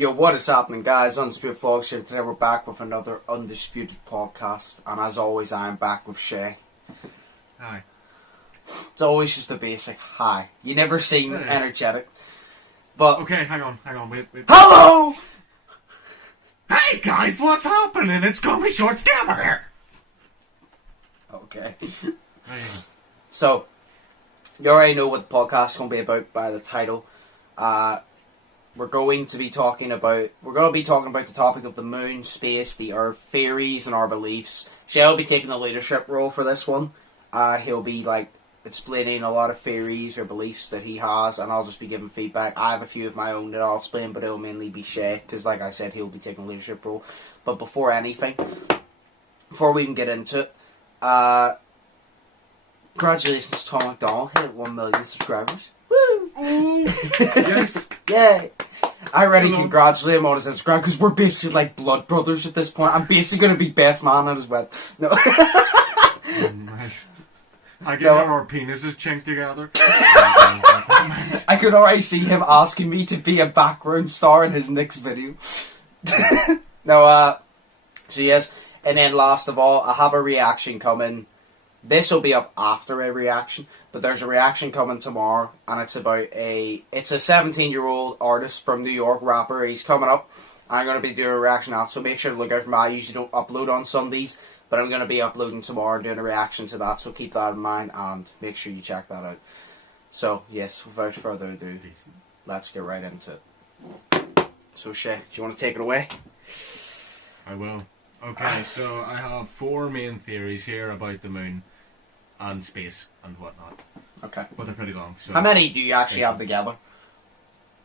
Yo, what is happening, guys? Undisputed Vlogs here. Today we're back with another Undisputed podcast, and as always, I am back with Shay. Hi. It's always just a basic hi. You never seem energetic, but okay, hang on, wait. Hello. Hey guys, what's happening? It's Comedy Short Scammer here. Okay. Hey. So, you already know what the podcast is going to be about by the title. We're going to be talking about the topic of the moon, space, the earth, theories, and our beliefs. Shay will be taking the leadership role for this one. He'll be explaining a lot of theories or beliefs that he has, and I'll just be giving feedback. I have a few of my own that I'll explain, but it'll mainly be Shay, because like I said, he'll be taking the leadership role. But before we even get into it, congratulations, Tom McDonald hit 1 million subscribers. Woo! Yes. Yay! I already congratulate him on his Instagram because we're basically like blood brothers at this point. I'm basically going to be best man at his wedding. No. Nice. I get our penises chinked together. I could already see him asking me to be a background star in his next video. So yes. And then last of all, I have a reaction coming. This will be up after a reaction, but there's a reaction coming tomorrow, and it's about a 17-year-old artist from New York, rapper. He's coming up, and I'm going to be doing a reaction out, so make sure to look out for me. I usually don't upload on Sundays, but I'm going to be uploading tomorrow and doing a reaction to that, so keep that in mind, and make sure you check that out. So, yes, without further ado, let's get right into it. So, Shay, do you want to take it away? I will. Okay, so I have 4 main theories here about the moon and space and whatnot. Okay. But they're pretty long. So how many do you actually have together?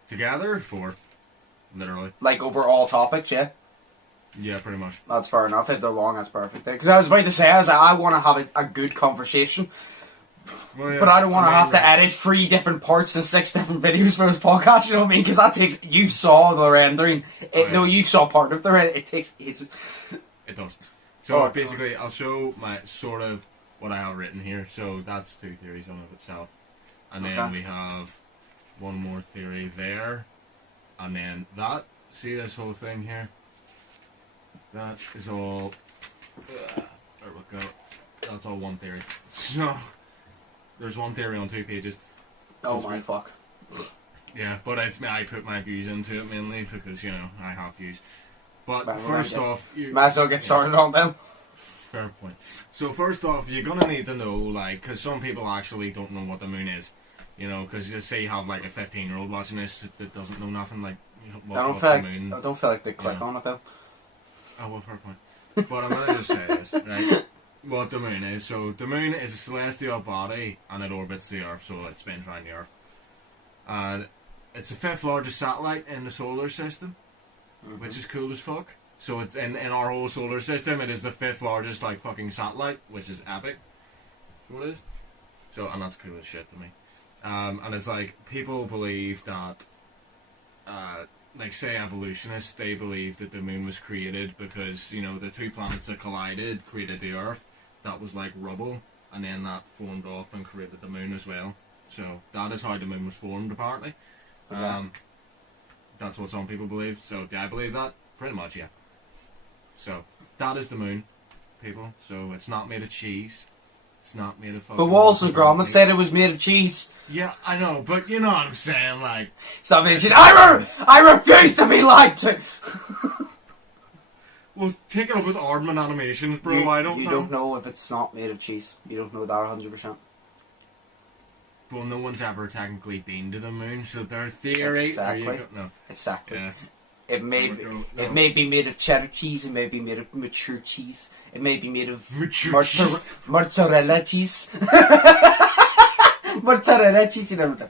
Together? 4. Literally. Like over all topics, yeah? Yeah, pretty much. That's fair enough. If they're long, that's perfect. Because I was about to say, I want to have a good conversation. Well, yeah, but I don't want to have to edit 3 different parts and 6 different videos for this podcast, you know what I mean? Because that takes... You saw the rendering. No, you saw part of the rendering. It takes... It does. So basically, I'll show my sort of what I have written here. So that's 2 theories on of itself. And then we have one more theory there. And then that. See this whole thing here? That is all... there we go. That's all one theory. So... There's one theory on 2 pages. So my fuck. Yeah, but I put my views into it mainly because, you know, I have views. But first off... Might as well get started on them. Fair point. So first off, you're going to need to know, because some people actually don't know what the moon is. You know, because you say you have, a 15-year-old watching this that doesn't know nothing, what's the moon. I don't feel like they click on it, though. Oh, well, fair point. But I'm going to just say this, right? What the moon is. So the moon is a celestial body and it orbits the Earth, so it spins around the Earth. And it's the 5th largest satellite in the solar system, which is cool as fuck. So it's in our whole solar system, it is the 5th largest fucking satellite, which is epic. That's what it is. So, and that's cool as shit to me. And it's people believe that say evolutionists, they believe that the moon was created because, you know, the 2 planets that collided created the Earth. That was rubble, and then that formed off and created the moon as well. So that is how the moon was formed, apparently. Okay. That's what some people believe. So do I believe that? Pretty much, yeah. So that is the moon, people. So it's not made of cheese. It's not made of fucking... But Wallace and Gromit said it was made of cheese. Yeah, I know, but you know what I'm saying, Stop made of cheese. I refuse to be lied to! Well, take it up with Aardman Animations, bro. I don't know. You don't know if it's not made of cheese. You don't know that 100%. Well, no one's ever technically been to the moon, so their theory... Exactly. No. Exactly. Yeah. It may be made of cheddar cheese. It may be made of mature cheese. It may be made of mozzarella cheese. Mozzarella cheese, you never know.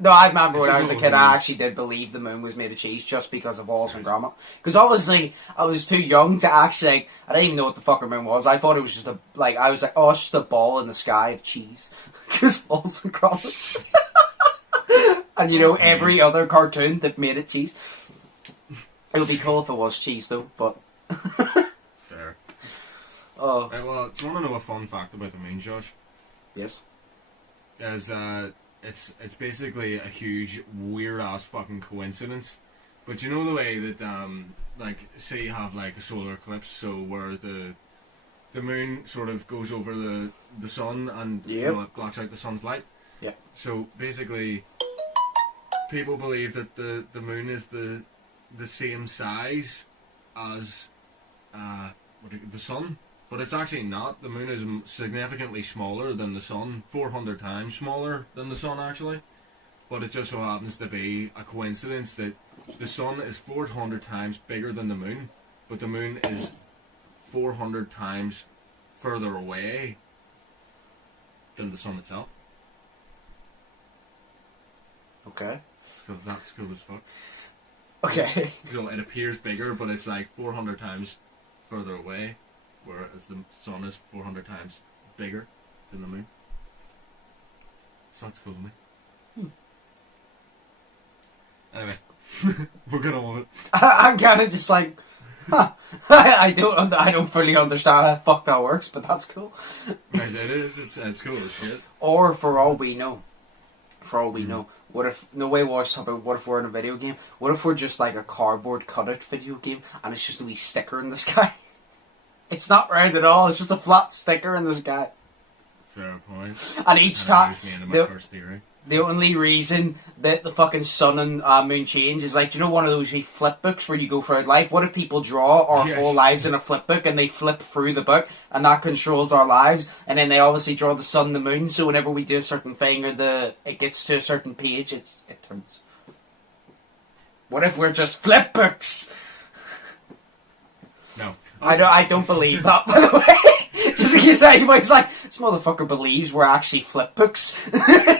No, I remember when I was a kid, I actually did believe the moon was made of cheese just because of Wallace and Gromit. Because obviously, I was too young to actually, I didn't even know what the fuck a moon was. I thought it was just I was like, oh, it's just a ball in the sky of cheese. Because Wallace and Gromit. And you know, every other cartoon that made it cheese. It would be cool if it was cheese though, but... Fair. Oh. Well, do you want to know a fun fact about the moon, Josh? Yes. It's basically a huge, weird-ass fucking coincidence, But you know the way that like say you have like a solar eclipse, so where the moon sort of goes over the sun and you know, it blocks out the sun's light. Yeah. So basically, people believe that the moon is the same size as the sun, but it's actually not. The moon is significantly smaller than the sun, 400 times smaller than the sun actually. But it just so happens to be a coincidence that the sun is 400 times bigger than the moon, but the moon is 400 times further away than the sun itself. Okay. So that's cool as fuck. Okay. So it appears bigger, but it's like 400 times further away, whereas the sun is 400 times bigger than the moon. So that's cool to me. Anyway, we'll get on with it. I'm kind of just like, huh. I don't fully understand how the fuck that works, but that's cool. Right, it is. It's cool as shit. Or for all we know, what if, no way was talking about, what if we're in a video game? What if we're just like a cardboard cutout video game and it's just a wee sticker in the sky? It's not round at all, it's just a flat sticker in the sky. Fair point. And each time, my first theory. The only reason that the fucking sun and moon change is like, do you know one of those wee flip books where you go through life? What if people draw our whole lives in a flip book and they flip through the book and that controls our lives? And then they obviously draw the sun and the moon, so whenever we do a certain thing or it gets to a certain page, it turns. What if we're just flip books? No. I don't believe that, by the way. Just in case anybody's like, this motherfucker believes we're actually flip books.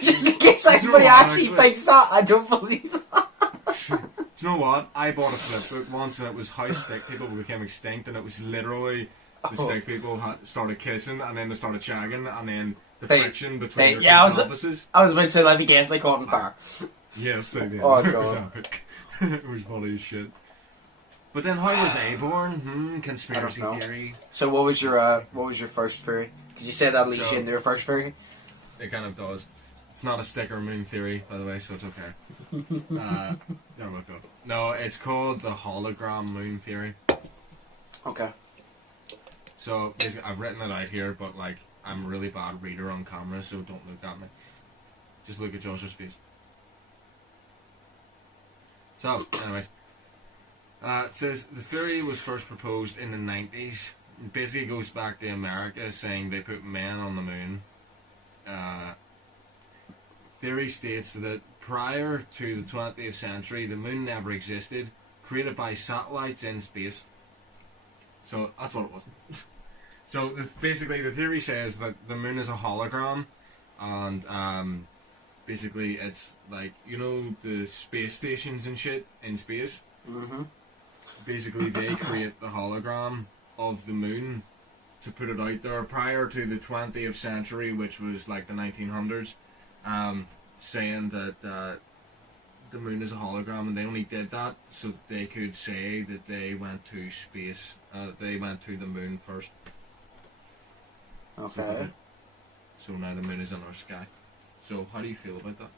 Just in case anybody actually thinks that, I don't believe that. Do you know what? I bought a flip book once and it was how stick people became extinct, and it was literally the stick people started kissing and then they started shagging and then the friction between their offices. I was about to say, let me guess, they caught on fire. Yes, they did. Oh, it was epic. It was funny as shit. But then how were they born? Conspiracy theory. So what was your first theory? Because you said that leads you into your first theory. It kind of does. It's not a sticker moon theory, by the way, so it's okay. There we go. No, it's called the hologram moon theory. Okay. So basically, I've written it out here, but like I'm a really bad reader on camera, so don't look at me. Just look at Josh's face. So, anyways. It says the theory was first proposed in the 90s. It basically goes back to America, saying they put men on the moon. Theory states that prior to the 20th century, the moon never existed, created by satellites in space. So that's what it was. So basically, the theory says that the moon is a hologram, and basically it's like, you know, the space stations and shit in space. Mm-hmm. Basically, they create the hologram of the moon to put it out there prior to the 20th century, which was like the 1900s, saying that the moon is a hologram, and they only did that so that they could say that they went to space, they went to the moon first. Okay. So now the moon is in our sky. So how do you feel about that?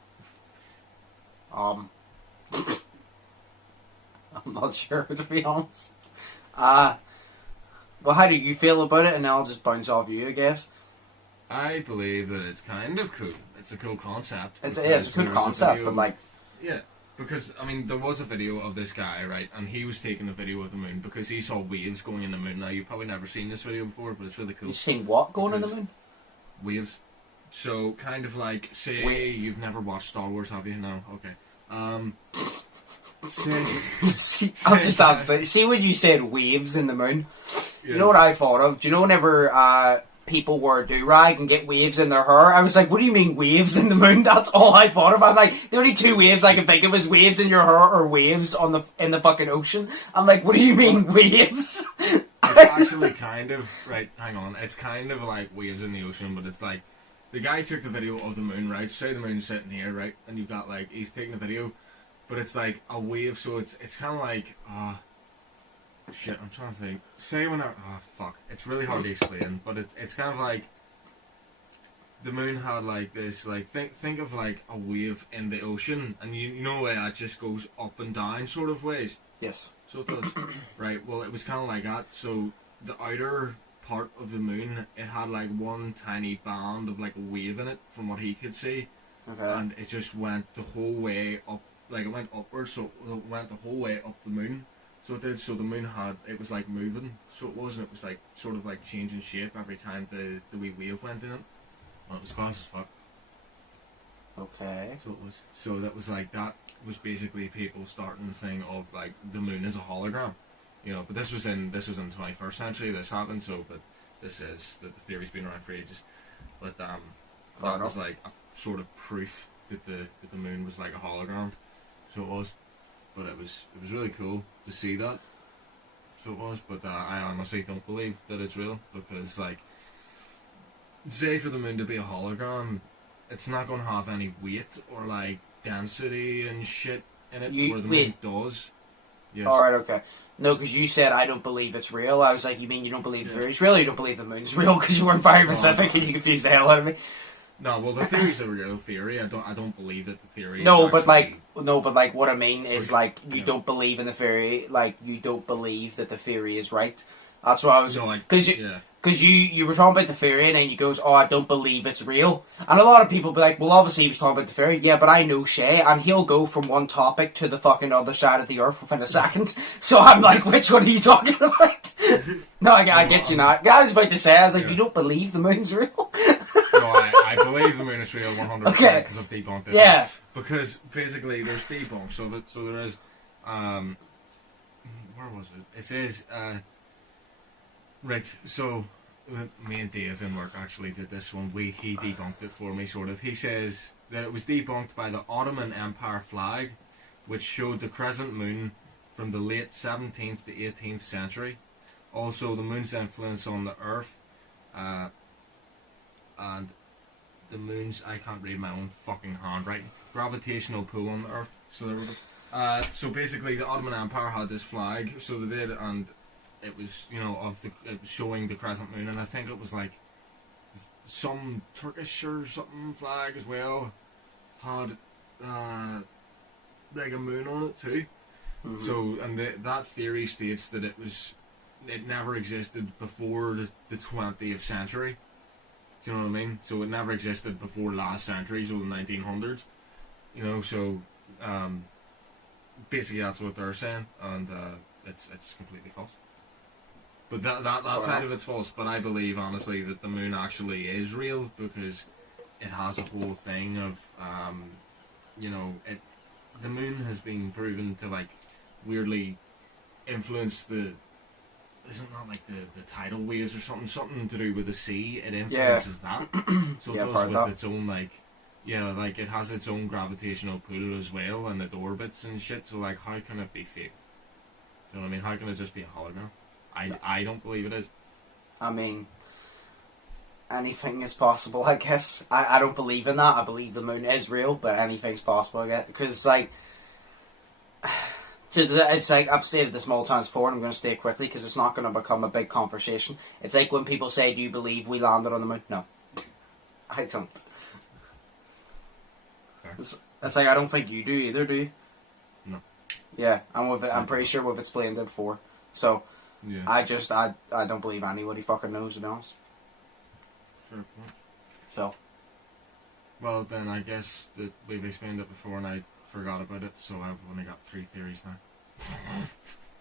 I'm not sure, to be honest. Well, how do you feel about it? And I'll just bounce off you, I guess. I believe that it's kind of cool. It's a cool concept. It's a cool concept, but like... Yeah, because, I mean, there was a video of this guy, right? And he was taking a video of the moon because he saw waves going in the moon. Now, you've probably never seen this video before, but it's really cool. You've seen what going in the moon? Waves. So, kind of like, say you've never watched Star Wars, have you? No? Okay. See when you said waves in the moon? Yes. You know what I thought of? Do you know whenever people wear a do-rag and get waves in their hair? I was like, what do you mean waves in the moon? That's all I thought of. I'm like, the only two waves I could think of was waves in your hair or waves in the fucking ocean. I'm like, what do you mean waves? It's actually kind of, right, hang on, it's kind of like waves in the ocean, but it's like, the guy took the video of the moon, right? Say the moon's sitting here, right? And you've got like, he's taking the video, but it's like a wave, so it's kind of like, shit, I'm trying to think. Say when I, fuck, it's really hard to explain, but it's kind of like, the moon had like this, like think of like a wave in the ocean, and you know where it just goes up and down sort of ways. Yes. So it does. Right. Well, it was kind of like that. So the outer part of the moon, it had like one tiny band of like a wave in it, from what he could see, and it just went the whole way up. Like it went upwards, so it went the whole way up the moon. So it did. So the moon it was like moving. So it was, and it was like sort of like changing shape every time the wee wave went in it. Well, it was class as fuck. Okay. So it was. So that was like, that was basically people starting the thing of like the moon is a hologram, you know. But this was in the 21st century. This happened. So, but this is the theory's been around for ages. But that was like a sort of proof that the moon was like a hologram. So it was. But it was really cool to see that. So it was. But I honestly don't believe that it's real, because like, say for the moon to be a hologram, it's not going to have any weight or like density and shit in it, where the moon does. Yes. Alright, okay. No, because you said I don't believe it's real. I was like, you mean you don't believe the theory's real, or you don't believe the moon's real? Because you weren't very specific and you confused the hell out of me. No, well, the theory's a real theory. I don't believe that the theory. No, is but actually... like what I mean is like you don't believe in the theory. Like you don't believe that the theory is right. That's what I was. Because you were talking about the theory, and then you goes, oh, I don't believe it's real. And a lot of people be like, well, obviously he was talking about the theory. Yeah, but I know Shay, and he'll go from one topic to the fucking other side of the earth within a second. So I'm like, which one are you talking about? No, I get you now. I was about to say, I was like, you don't believe the moon's real? No, I believe the moon is real 100% because I've debunked it. Yeah. Because basically there's debunks of it. So there is, where was it? It says, right, so me and Dave in work actually did this one. He debunked it for me, sort of. He says that it was debunked by the Ottoman Empire flag, which showed the crescent moon from the late 17th to 18th century. Also, the moon's influence on the Earth, and the moon's, I can't read my own fucking handwriting, gravitational pull on the Earth. So basically, the Ottoman Empire had this flag, so they did, and it was, you know, it was showing the crescent moon, and I think it was like some Turkish or something flag as well had like a moon on it too. Mm-hmm. So, and that theory states that it never existed before the 20th century. Do you know what I mean? So it never existed before last century, so the 1900s. You know, so basically that's what they're saying, and it's completely false. But that side of it's false. But I believe honestly that the moon actually is real, because it has a whole thing of you know, the moon has been proven to like weirdly influence the. Isn't that like the tidal waves or something to do with the sea? It influences that. So it does with its own like, like it has its own gravitational pull as well, and it orbits and shit. So like, how can it be fake? Do you know what I mean? How can it just be a hologram? I don't believe it is. I mean, anything is possible, I guess. I don't believe in that. I believe the moon is real, but anything's possible, I guess. Because like. It's like, I've stated this multiple times before, and I'm going to say it quickly because it's not going to become a big conversation. It's like when people say, do you believe we landed on the moon? No. I don't. It's like, I don't think you do either, do you? No. Yeah, I'm pretty sure we've explained it before. So, yeah. I don't believe anybody fucking knows, to be honest. Fair point. So. Well, then I guess that we've explained it before, and I forgot about it, so I've only got 3 theories now.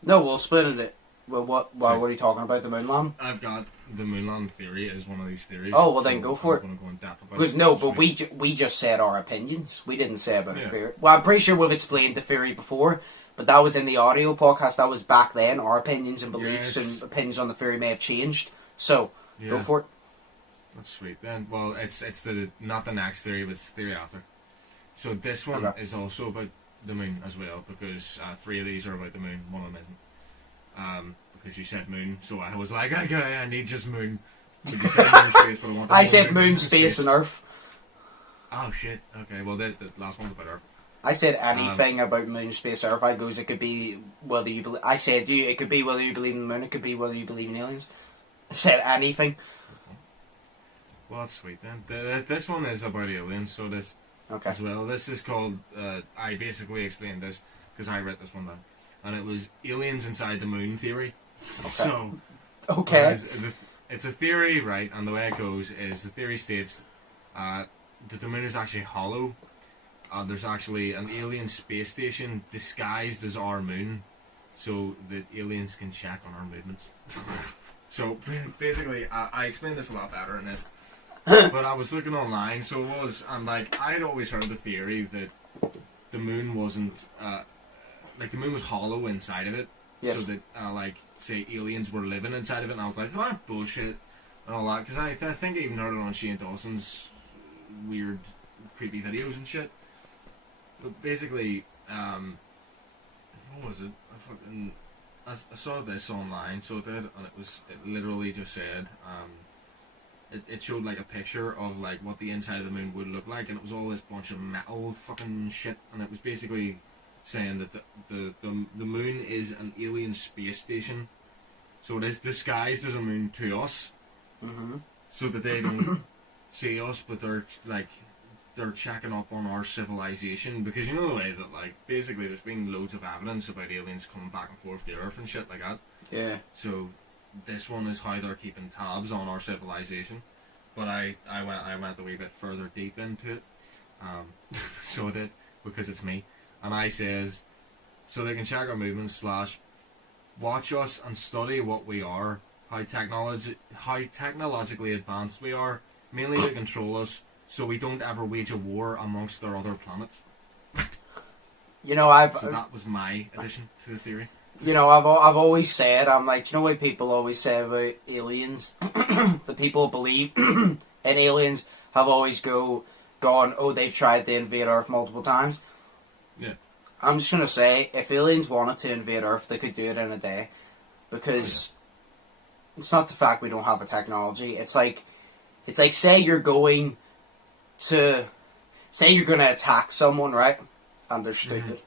No, we'll split it. Well, what are you talking about? The moonland? I've got the moonland theory is one of these theories. Oh, well then go for it. I'm going to go in depth about it. No, but we just said our opinions. We didn't say about a theory. Well, I'm pretty sure we've explained the theory before, but that was in the audio podcast. That was back then. Our opinions and beliefs and opinions on the theory may have changed. So, go for it. That's sweet then. Well, it's not the next theory, but it's the theory after. So this one is also about the moon as well, because 3 of these are about the moon, one of them isn't. Because you said moon, so I was like, okay, I need just moon. But you said moon, space, but I want I said moon, space, and Earth. Oh shit, okay, well the last one's about Earth. I said anything about moon, space, Earth. I goes, it could be whether you believe. I said it could be whether you believe in the moon, it could be whether you believe in aliens. I said anything. Well, that's sweet then. This one is about aliens, so this Okay. as well. This is called. I basically explained this because I read this one down, and it was aliens inside the moon theory. Okay. So, Okay. it's a theory, right? And the way it goes is the theory states that the moon is actually hollow. There's actually an alien space station disguised as our moon, so that aliens can check on our movements. So basically, I explained this a lot better in this. But I was looking online, so it was, and like I had always heard the theory that the moon wasn't, like the moon was hollow inside of it, Yes. so that like say aliens were living inside of it, and I was like, what bullshit, and all that, because I think I even heard it on Shane Dawson's weird, creepy videos and shit. But basically, what was it? I saw this online, so it did, and it literally just said, it showed like a picture of like what the inside of the moon would look like, and it was all this bunch of metal fucking shit, and it was basically saying that the moon is an alien space station, so it is disguised as a moon to us, so that they don't see us, but they're checking up on our civilization, because you know the way that like basically there's been loads of evidence about aliens coming back and forth to Earth and shit like that. Yeah. So this one is how they're keeping tabs on our civilization. But I went a wee bit further deep into it. So I did, because it's me. And I says, so they can check our movements / watch us and study what we are, how technologically advanced we are, mainly to control us, so we don't ever wage a war amongst their other planets. You know, So that was my addition to the theory. You know, I've always said, I'm like, you know what people always say about aliens? The people who believe in aliens have always gone, oh, they've tried to invade Earth multiple times. Yeah. I'm just going to say, if aliens wanted to invade Earth, they could do it in a day. Because it's not the fact we don't have the technology. It's like say you're going to attack someone, right? And they're stupid,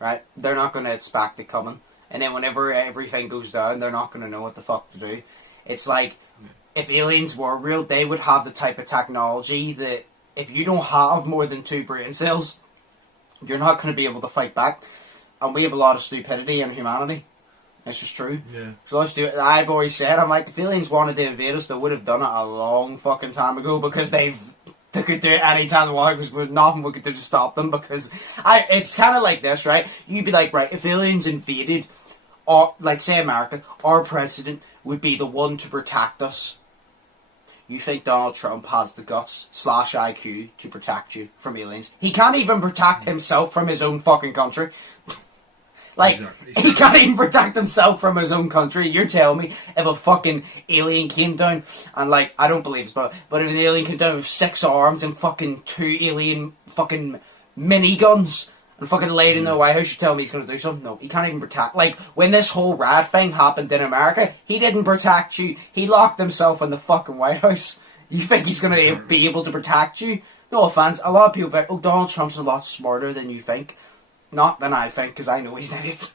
right? They're not going to expect it coming. And then whenever everything goes down, they're not going to know what the fuck to do. It's like, if aliens were real, they would have the type of technology that if you don't have more than 2 brain cells, you're not going to be able to fight back. And we have a lot of stupidity in humanity. It's just true. Yeah. So let's do it. I've always said, I'm like, if aliens wanted to invade us, they would have done it a long fucking time ago, because they could do it any time they want, because there's nothing we could do to stop them. Because it's kind of like this, right? You'd be like, right, if aliens invaded, or like say America, our president would be the one to protect us. You think Donald Trump has the guts / IQ to protect you from aliens? He can't even protect himself from his own fucking country. Like, exactly. he can't even protect himself from his own country. You're telling me if a fucking alien came down, and like, I don't believe this, but if an alien came down with 6 arms and fucking 2 alien fucking miniguns and fucking laid in the White House, you tell me he's going to do something? No, he can't even protect. Like, when this whole rat thing happened in America, he didn't protect you. He locked himself in the fucking White House. You think he's going to be able to protect you? No offense. A lot of people think, oh, Donald Trump's a lot smarter than you think. Not than I think, because I know he's an idiot.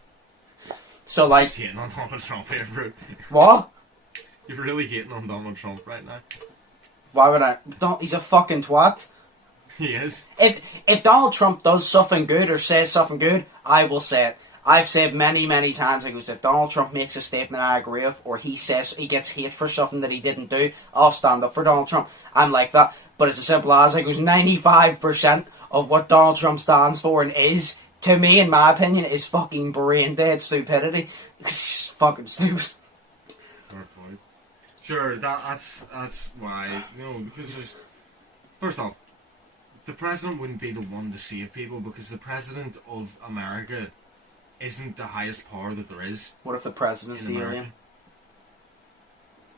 So, like... Just hating on Donald Trump here, bro. What? You're really hating on Donald Trump right now. Why would I? He's a fucking twat. He is. If Donald Trump does something good or says something good, I will say it. I've said many, many times, like, if Donald Trump makes a statement I agree with, or he says he gets hate for something that he didn't do, I'll stand up for Donald Trump. I'm like that. But it's as simple as, like, 95% of what Donald Trump stands for and is, to me, in my opinion, is fucking brain dead stupidity. It's fucking stupid. Fair point. Sure, that's why, you know, because there's... First off, the president wouldn't be the one to save people, because the president of America isn't the highest power that there is. What if the president's the alien?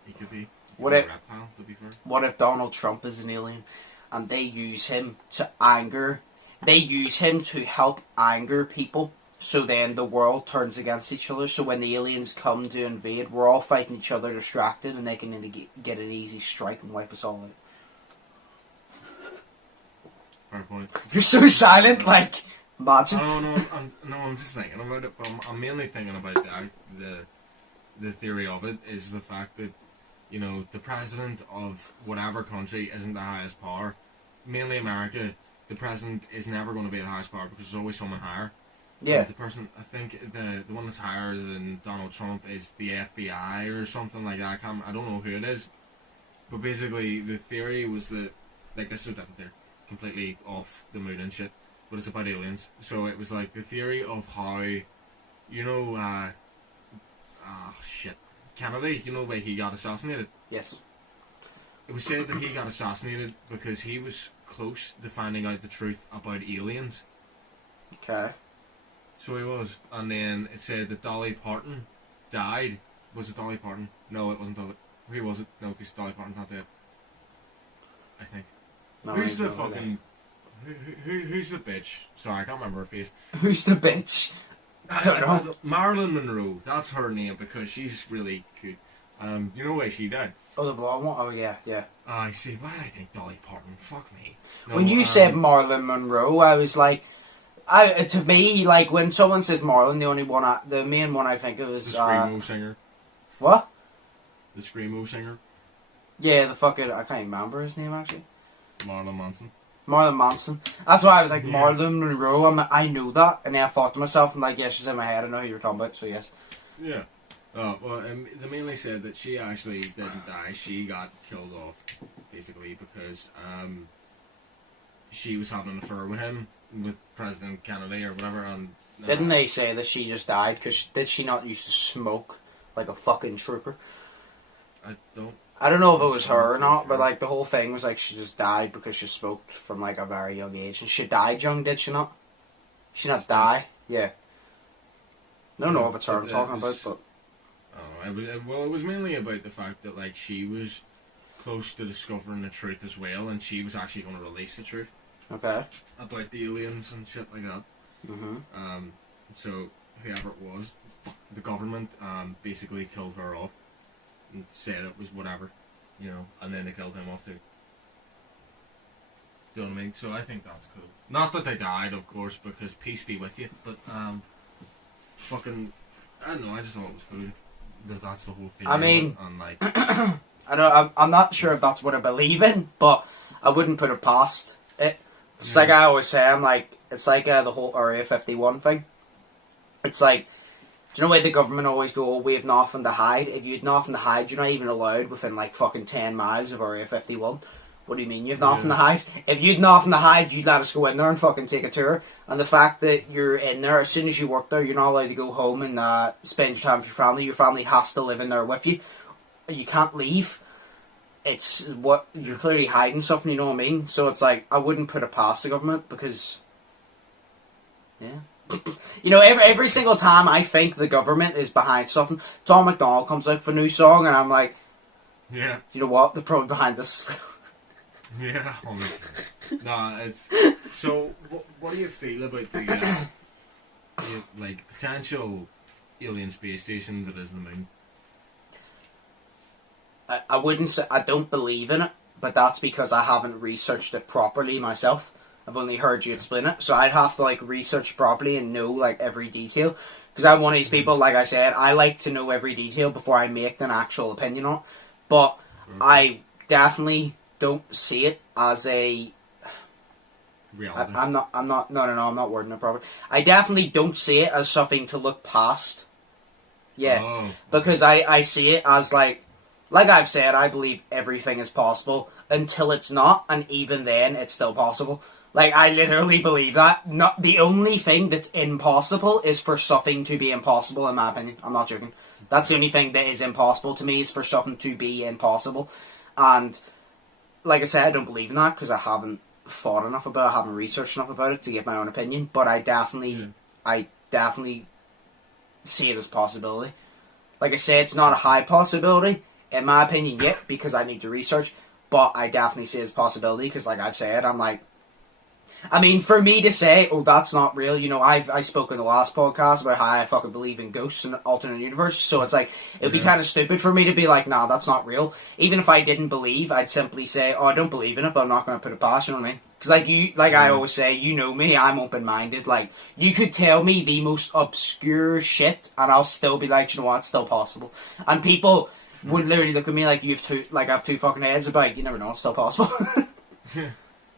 He could be. What if... reptile, to be fair. What if Donald Trump is an alien, and they use him to anger... They use him to help anger people, so then the world turns against each other, so when the aliens come to invade, we're all fighting each other distracted, and they can get an easy strike and wipe us all out. Fair point. You're so silent, like, imagine. I'm just thinking about it, but I'm mainly thinking about the theory of it, is the fact that you know, the president of whatever country isn't the highest power. Mainly America, the president is never going to be the highest power because there's always someone higher. Yeah. The person, I think the one that's higher than Donald Trump is the FBI or something like that. I don't know who it is. But basically, the theory was that, like, this is a different theory, completely off the moon and shit, but it's about aliens. So it was like the theory of how, you know, Kennedy, you know, where he got assassinated? Yes. It was said that he got assassinated because he was close to finding out the truth about aliens. Okay. So he was. And then it said that Dolly Parton died. Was it Dolly Parton? No, it wasn't Dolly. Who was it? No, because Dolly Parton's not dead. I think. No, Who's the fucking... Who's the bitch? Sorry, I can't remember her face. Who's the bitch? I don't know. Marilyn Monroe. That's her name because she's really cute. You know why she died? Oh, the blonde one? Oh, yeah, yeah. I see. Why did I think Dolly Parton? Fuck me. No, when you said Marilyn Monroe, I was like... to me, like, when someone says Marlon, the main one I think of is... The Screamo singer. What? The Screamo singer. Yeah, the fucking... I can't remember his name, actually. Marlon Manson. Marlon Manson. That's why I was like, Yeah. Marilyn Monroe, I know that. And then I thought to myself, I'm like, yeah, she's in my head, I know who you're talking about, so yes. Yeah. Oh, well, they mainly said that she actually didn't die. She got killed off, basically, because she was having an affair with him, with President Kennedy or whatever. And Didn't they say that she just died? Because did she not used to smoke like a fucking trooper? I don't know if it was her or not, but like the whole thing was like she just died because she smoked from like a very young age. And she died young, did she not? She not die? Yeah. I don't know if it's her I'm talking about, but... Oh, it was mainly about the fact that like she was close to discovering the truth as well, and she was actually going to release the truth. Okay. About the aliens and shit like that. Mm-hmm. So whoever it was, the government basically killed her off and said it was whatever, you know, and then they killed him off too. Do you know what I mean? So I think that's cool. Not that they died, of course, because peace be with you, but fucking, I don't know, I just thought it was cool that that's the whole thing. I mean, and like, I'm not sure if that's what I believe in, but I wouldn't put it past it. It's like I always say, it's like the whole Area 51 thing. It's like, do you know why the government always go, oh, we have nothing to hide? If you had nothing to hide, you're not even allowed within like fucking 10 miles of Area 51. What do you mean you have nothing to hide? If you had nothing to hide, you'd let us go in there and fucking take a tour. And the fact that you're in there, as soon as you work there, you're not allowed to go home and spend your time with your family. Your family has to live in there with you. You can't leave. It's what you're clearly hiding something, you know what I mean? So it's like, I wouldn't put it past the government because, yeah. You know, every single time I think the government is behind something, Tom McDonald comes out with a new song and I'm like, yeah, you know what? They're probably behind this. Yeah, nah, it's... So, what do you feel about the like, potential alien space station that is the moon? I wouldn't say... I don't believe in it, but that's because I haven't researched it properly myself. I've only heard you explain it, so I'd have to, like, research properly and know, like, every detail. Because I'm one of these people, like I said, I like to know every detail before I make an actual opinion on it. But I definitely don't see it as a reality. I'm not wording it properly. I definitely don't see it as something to look past. Yeah. Oh. Because I see it as like I've said, I believe everything is possible until it's not, and even then it's still possible. Like, I literally believe that. Not the only thing that's impossible is for something to be impossible, in my opinion. I'm not joking. That's the only thing that is impossible to me, is for something to be impossible. And like I said, I don't believe in that because I haven't thought enough about it, I haven't researched enough about it to give my own opinion. But I definitely see it as a possibility. Like I said, it's not a high possibility, in my opinion, yet, because I need to research. But I definitely see it as a possibility because, like I've said, I'm like... I mean, for me to say, oh, that's not real, you know, I spoke in the last podcast about how I fucking believe in ghosts and alternate universe, so it's like, it'd be kind of stupid for me to be like, nah, that's not real. Even if I didn't believe, I'd simply say, oh, I don't believe in it, but I'm not going to put it past, you know what I mean? Because I always say, you know me, I'm open-minded, like, you could tell me the most obscure shit, and I'll still be like, you know what, it's still possible. And people... would literally look at me like you have two, like I have two fucking heads. About, you never know, it's still possible.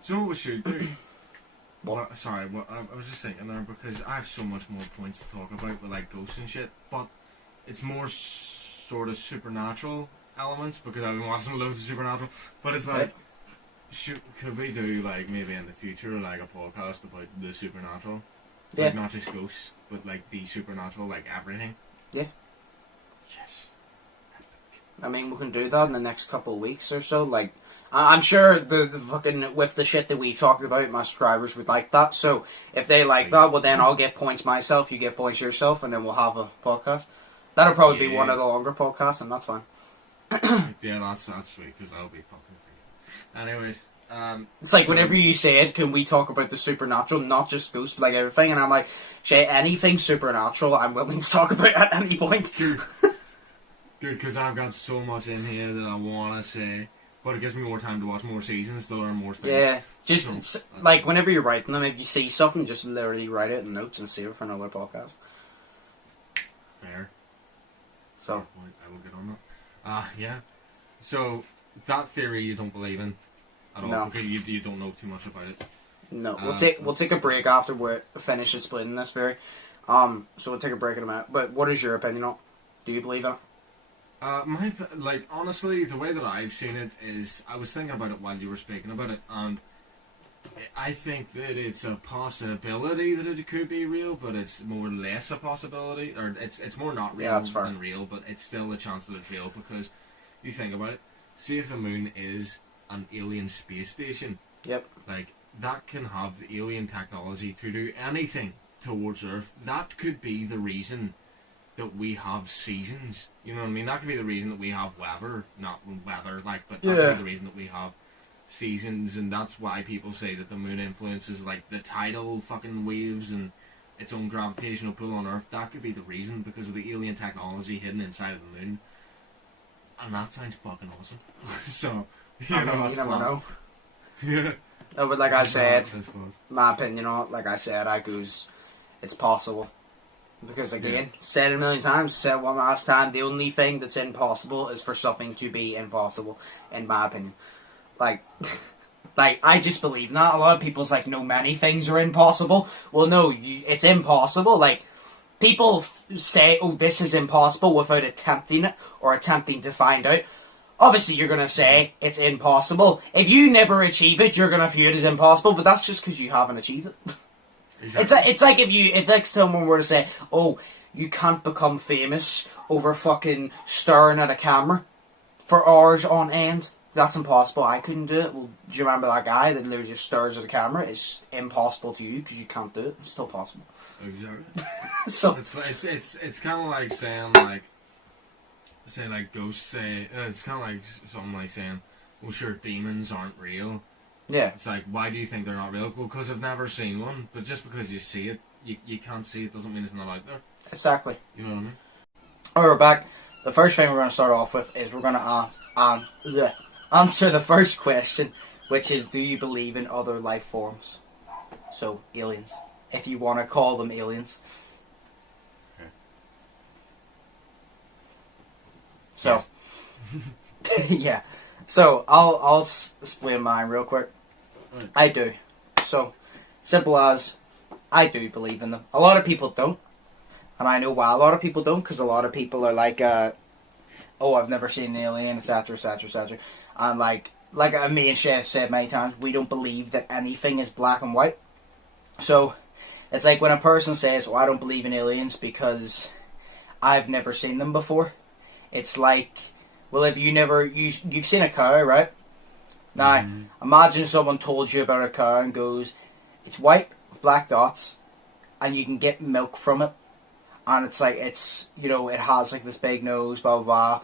So what we should do? What? Sorry, I was just thinking there because I have so much more points to talk about with like ghosts and shit, but it's more sort of supernatural elements because I've been watching loads of Supernatural. But it's like, could we do like maybe in the future like a podcast about the supernatural? Yeah. Like not just ghosts, but like the supernatural, like everything. Yeah. Yes. I mean, we can do that in the next couple of weeks or so. Like, I'm sure the fucking with the shit that we talked about, my subscribers would like that. So if they like that, well then I'll get points myself, you get points yourself, and then we'll have a podcast. That'll probably be one of the longer podcasts, and that's fine. Yeah, that's sweet because I'll be fucking crazy. Anyways, it's like whenever you said, "Can we talk about the supernatural, not just ghosts, but like everything?" And I'm like, "Shay, anything supernatural, I'm willing to talk about at any point." Good, because I've got so much in here that I want to say. But it gives me more time to watch more seasons, to learn more things. Yeah, just like whenever you're writing them, if you see something, just literally write it in notes and save it for another podcast. Fair. So I will get on that. Yeah. So that theory you don't believe in at all No. because you don't know too much about it. no, we'll take a break after we finish explaining this theory. So we'll take a break in a minute. But what is your opinion on it? Do you believe it? Honestly, the way that I've seen it is, I was thinking about it while you were speaking about it, and I think that it's a possibility that it could be real, but it's more or less a possibility, or it's more not real than real, but it's still a chance that it's real, because you think about it, see if the moon is an alien space station, Yep. like, that can have the alien technology to do anything towards Earth. That could be the reason that we have seasons. You know what I mean? That could be the reason that we have weather, not weather, like, but that could be the reason that we have seasons, and that's why people say that the moon influences, like, the tidal fucking waves and its own gravitational pull on Earth. That could be the reason, because of the alien technology hidden inside of the moon. And that sounds fucking awesome. So, you never know. Yeah. No, but like I said, my opinion on it, like I said, it's possible. Because again, said it a million times, said one last time, the only thing that's impossible is for something to be impossible, in my opinion. Like, I just believe that. A lot of people's like, no, many things are impossible. Well, no, it's impossible. Like, people say, oh, this is impossible without attempting it, or attempting to find out. Obviously, you're going to say it's impossible. If you never achieve it, you're going to view it as impossible, but that's just because you haven't achieved it. Exactly. It's like if someone were to say, oh, you can't become famous over fucking staring at a camera for hours on end. That's impossible. I couldn't do it. Well, do you remember that guy that literally just stares at a camera? It's impossible to you because you can't do it. It's still possible. Exactly. So it's kind of like saying like ghosts say. It's kind of like something like saying, well, sure, demons aren't real. Yeah. It's like, why do you think they're not real? Well, because I've never seen one. But just because you see it, you can't see it doesn't mean it's not out there. Exactly. You know what I mean? Alright, we're back. The first thing we're going to start off with is we're going to answer the first question, which is, do you believe in other life forms? So, aliens. If you want to call them aliens. Okay. So, yes. Yeah. So, I'll explain mine real quick. Right. I do. So, simple as, I do believe in them. A lot of people don't. And I know why a lot of people don't, because a lot of people are like, oh, I've never seen an alien, etc., etc., etc. And like me and Sheas said many times, we don't believe that anything is black and white. So, it's like when a person says, oh, I don't believe in aliens because I've never seen them before. It's like, well, if you've seen a cow, right? Now, imagine someone told you about a cow and goes, it's white with black dots, and you can get milk from it. And it's like, it has like this big nose, blah, blah, blah.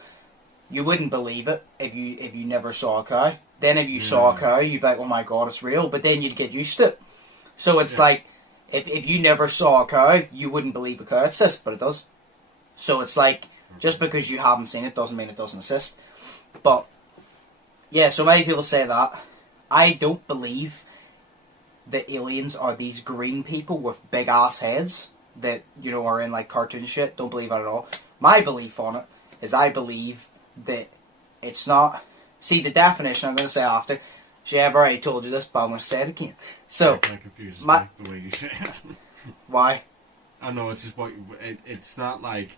You wouldn't believe it if you never saw a cow. Then if you saw a cow, you'd be like, oh my god, it's real. But then you'd get used to it. So it's like, if you never saw a cow, you wouldn't believe a cow exists, but it does. So it's like, just because you haven't seen it doesn't mean it doesn't exist. But, yeah, so many people say that. I don't believe that aliens are these green people with big ass heads that, are in like cartoon shit. Don't believe that at all. My belief on it is I believe that it's not... See, the definition I'm going to say after... I've already told you this, but I'm going to say it again. So... That confuses me, the way you say it. Why? I know, it's just what... It's not like...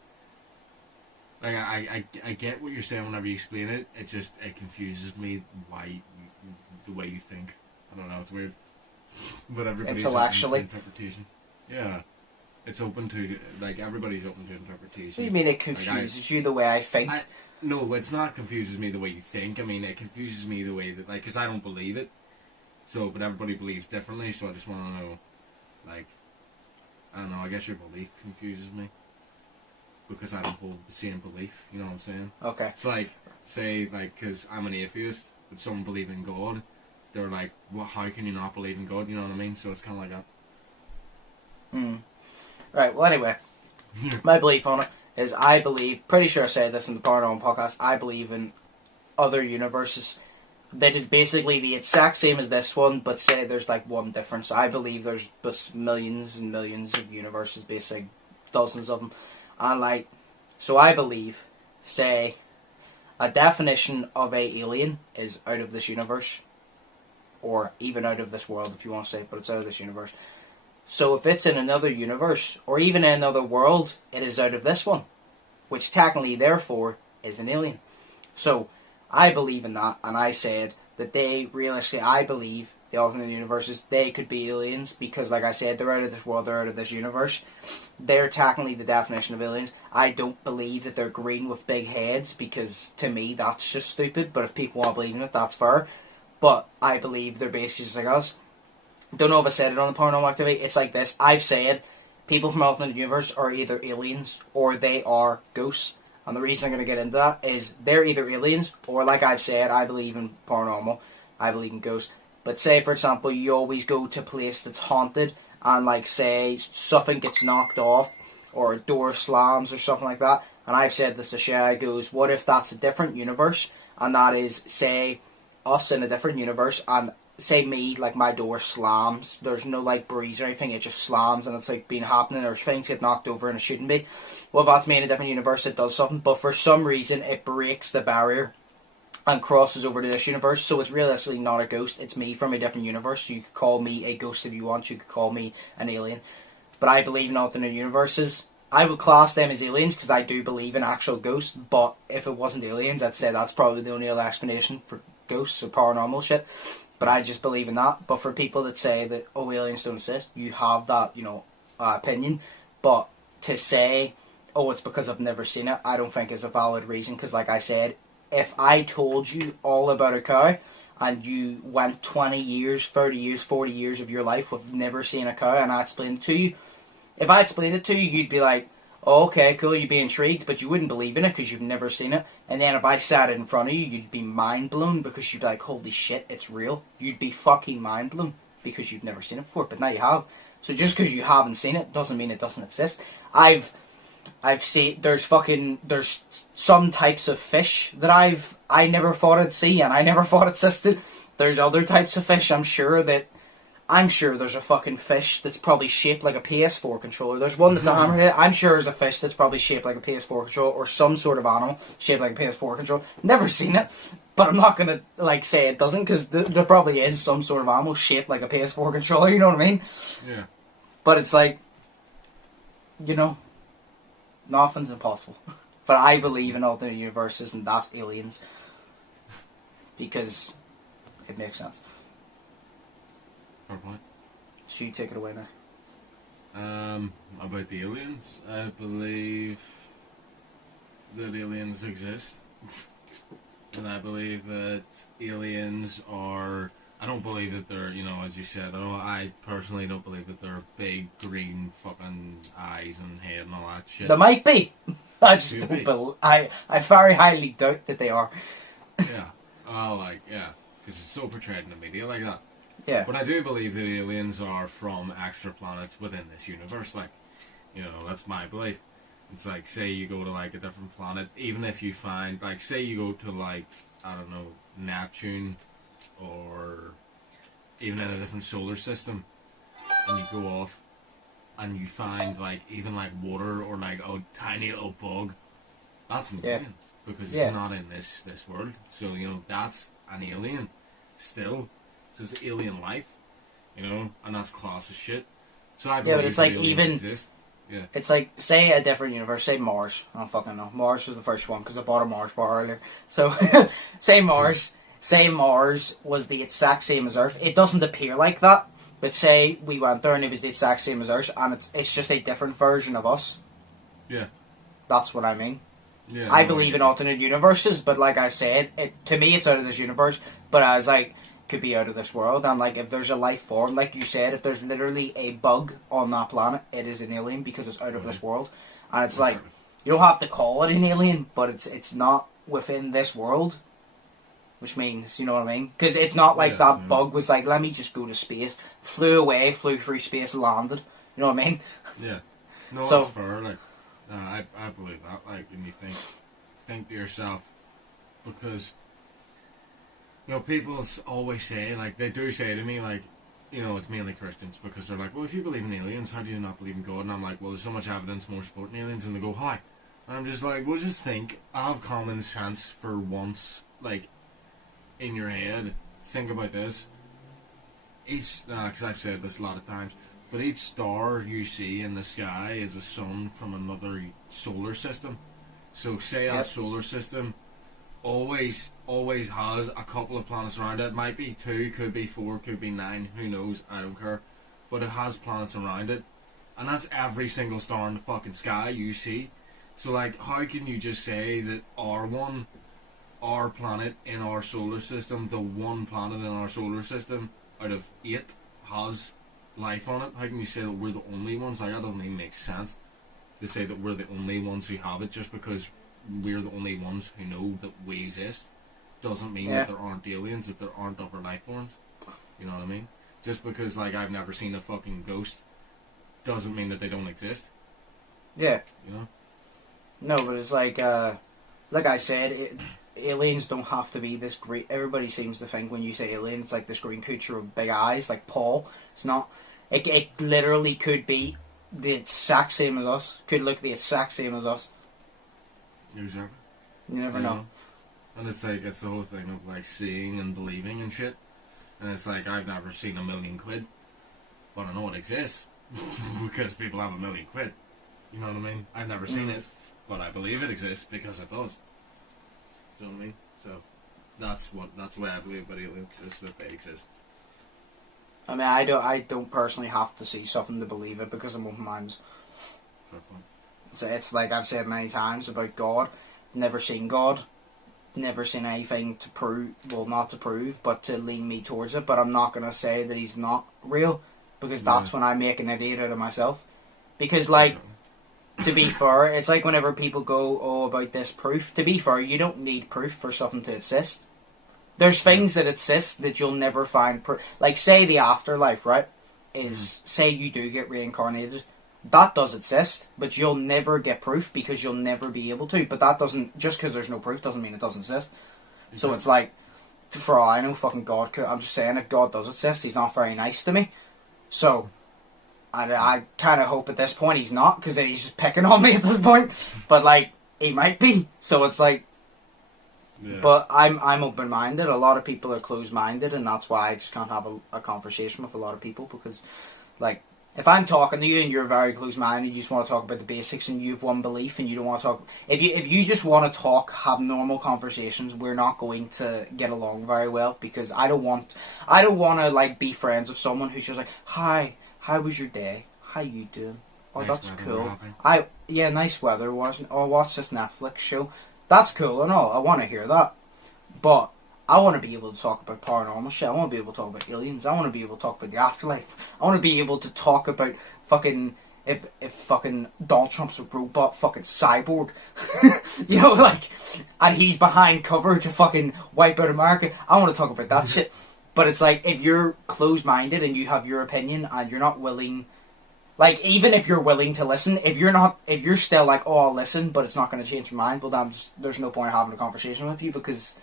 Like, I get what you're saying whenever you explain it. It confuses me the way you think. I don't know, it's weird. But everybody's open to interpretation. Yeah. It's open to, like, everybody's open to interpretation. What do you mean it confuses you the way I think? No, it's not confuses me the way you think. I mean, it confuses me the way that, like, because I don't believe it. So, but everybody believes differently, so I just want to know, like, I don't know, I guess your belief confuses me. Because I don't hold the same belief, you know what I'm saying? Okay. It's like, say, like, because I'm an atheist, if someone believes in God, they're like, well, how can you not believe in God, you know what I mean? So it's kind of like that. Right, well anyway, my belief on it is I believe, pretty sure I said this in the Paranormal podcast, I believe in other universes that is basically the exact same as this one, but say there's like one difference. I believe there's just millions and millions of universes, basically dozens of them. And like, so I believe, say, a definition of a alien is out of this universe, or even out of this world if you want to say, but it's out of this universe. So if it's in another universe, or even in another world, it is out of this one, which technically, therefore, is an alien. So I believe in that, and I said that they, realistically, I believe the alternate universes, they could be aliens, because like I said, they're out of this world, they're out of this universe. They're technically the definition of aliens. I don't believe that they're green with big heads, because to me that's just stupid, but if people want to believe in it, that's fair. But I believe they're basically just like us. Don't know if I said it on the Paranormal Activity. It's like this. I've said people from alternate universe are either aliens or they are ghosts. And the reason I'm going to get into that is they're either aliens or, like I've said, I believe in paranormal. I believe in ghosts. But say, for example, you always go to a place that's haunted and, like, say, something gets knocked off or a door slams or something like that. And I've said this to Sheas, goes, what if that's a different universe? And that is, say, us in a different universe and say me, like my door slams. There's no like breeze or anything, it just slams and it's like been happening, or things get knocked over and it shouldn't be. Well, that's me in a different universe, it does something, but for some reason it breaks the barrier and crosses over to this universe, so it's realistically not a ghost, it's me from a different universe. You could call me a ghost if you want, you could call me an alien. But I believe in alternate universes. I would class them as aliens because I do believe in actual ghosts, but if it wasn't aliens, I'd say that's probably the only other explanation for ghosts or paranormal shit. But I just believe in that. But for people that say that, oh, aliens don't exist, you have that, opinion. But to say, oh, it's because I've never seen it, I don't think is a valid reason. Because like I said, if I told you all about a cow and you went 20 years, 30 years, 40 years of your life with never seeing a cow and I explained it to you, if I explained it to you, you'd be like, oh, okay, cool, you'd be intrigued, but you wouldn't believe in it because you've never seen it. And then if I sat it in front of you, you'd be mind blown because you'd be like, holy shit, it's real. You'd be fucking mind blown because you've never seen it before, but now you have. So just because you haven't seen it doesn't mean it doesn't exist. I've seen, there's some types of fish that I never thought I'd see and I never thought existed. There's other types of fish I'm sure there's a fucking fish that's probably shaped like a PS4 controller. There's one that's a hammerhead. I'm sure there's a fish that's probably shaped like a PS4 controller or some sort of animal shaped like a PS4 controller. Never seen it, but I'm not going to say it doesn't, because there probably is some sort of animal shaped like a PS4 controller, you know what I mean? Yeah. But it's like, nothing's impossible. But I believe in alternate universes and that's aliens. Because it makes sense. Fair point. So you take it away now. About the aliens, I believe that aliens exist. And I believe that aliens are... I don't believe that they're, as you said, I personally don't believe that they're big, green, fucking eyes and head and all that shit. They might be. I just don't believe... I very highly doubt that they are. Yeah. Because it's so portrayed in the media like that. Yeah. But I do believe that aliens are from extra planets within this universe. Like, that's my belief. It's like, say you go to, like, a different planet, even if you find, like, say you go to, like, I don't know, Neptune, or even in a different solar system, and you go off, and you find, like, even, like, water, or, like, a tiny little bug, that's an alien. because he's not in this world. So, you know, that's an alien still. It's alien life, you know, and that's class as shit. So I believe but it's like aliens even exist. Yeah. It's like, say a different universe, say Mars. I don't fucking know. Mars was the first one because I bought a Mars bar earlier. So, say Mars. Say Mars was the exact same as Earth. It doesn't appear like that, but say we went there and it was the exact same as Earth, and it's just a different version of us. Yeah. That's what I mean. Yeah. I believe in alternate universes, but like I said, to me it's out of this universe, but as like could be out of this world, and like if there's a life form, like you said, if there's literally a bug on that planet, it is an alien because it's out of this world, and it's like you don't have to call it an alien, but it's not within this world, which means, you know what I mean, because it's not like that bug was like, let me just go to space, flew away, flew through space, landed, you know what I mean? Yeah. No, that's fair. Like, I believe that. Like, when you think to yourself, because, you know, people always say, like, they do say to me, like, you know, it's mainly Christians, because they're like, well, if you believe in aliens, how do you not believe in God? And I'm like, well, there's so much evidence more supporting aliens, and they go, how? And I'm just like, well, just think, I have common sense for once, like, in your head. Think about this. Each, because I've said this a lot of times, but each star you see in the sky is a sun from another solar system. So say our solar system always has a couple of planets around it. It might be 2, could be 4, could be 9, who knows, I don't care. But it has planets around it. And that's every single star in the fucking sky you see. So like, how can you just say that our planet in our solar system, the one planet in our solar system out of 8 has life on it? How can you say that we're the only ones? Like, that doesn't even make sense to say that we're the only ones who have it. Just because we're the only ones who know that we exist doesn't mean that there aren't aliens, that there aren't other life forms. You know what I mean? Just because, like, I've never seen a fucking ghost doesn't mean that they don't exist. Yeah. You know? No, but it's like I said, aliens don't have to be this great. Everybody seems to think when you say alien, it's like this green creature with big eyes, like Paul. It's not. It literally could be the exact same as us. Could look the exact same as us. Exactly. You never know. And it's like, it's the whole thing of like seeing and believing and shit. And it's like, I've never seen £1,000,000, but I know it exists because people have £1,000,000. You know what I mean? I've never seen it, but I believe it exists because it does. You know what I mean? So that's the way I believe about aliens, is that they exist. I mean, I don't personally have to see something to believe it because I'm open-minded. Fair point. So it's like I've said many times about God. Never seen God. Never seen anything to prove, well, not to prove, but to lean me towards it. But I'm not going to say that he's not real, because that's when I make an idiot out of myself. Because, like, to be fair, it's like whenever people go, oh, about this proof. To be fair, you don't need proof for something to exist. There's things that exist that you'll never find proof. Like, say the afterlife, right? Say you do get reincarnated. That does exist, but you'll never get proof because you'll never be able to. But that doesn't, just because there's no proof doesn't mean it doesn't exist. Exactly. So it's like, for all I know, fucking God could, I'm just saying, if God does exist, he's not very nice to me. So, I kind of hope at this point he's not, because then he's just picking on me at this point. But, like, he might be. So it's like, but I'm open-minded. A lot of people are closed-minded, and that's why I just can't have a conversation with a lot of people, because, like, if I'm talking to you and you're very close-minded, you just want to talk about the basics and you have one belief and you don't want to talk... If you just want to talk, have normal conversations, we're not going to get along very well, because I don't want to, like, be friends with someone who's just like, hi, how was your day? How you doing? Oh, nice, that's cool. Nice weather. Watch this Netflix show. That's cool and all. I want to hear that. But I want to be able to talk about paranormal shit. I want to be able to talk about aliens. I want to be able to talk about the afterlife. I want to be able to talk about fucking... If fucking Donald Trump's a robot, fucking cyborg. You know, like... And he's behind cover to fucking wipe out America. I want to talk about that shit. But it's like, if you're closed-minded and you have your opinion and you're not willing... Like, even if you're willing to listen, if you're still like, oh, I'll listen, but it's not going to change your mind, well, then there's no point in having a conversation with you, because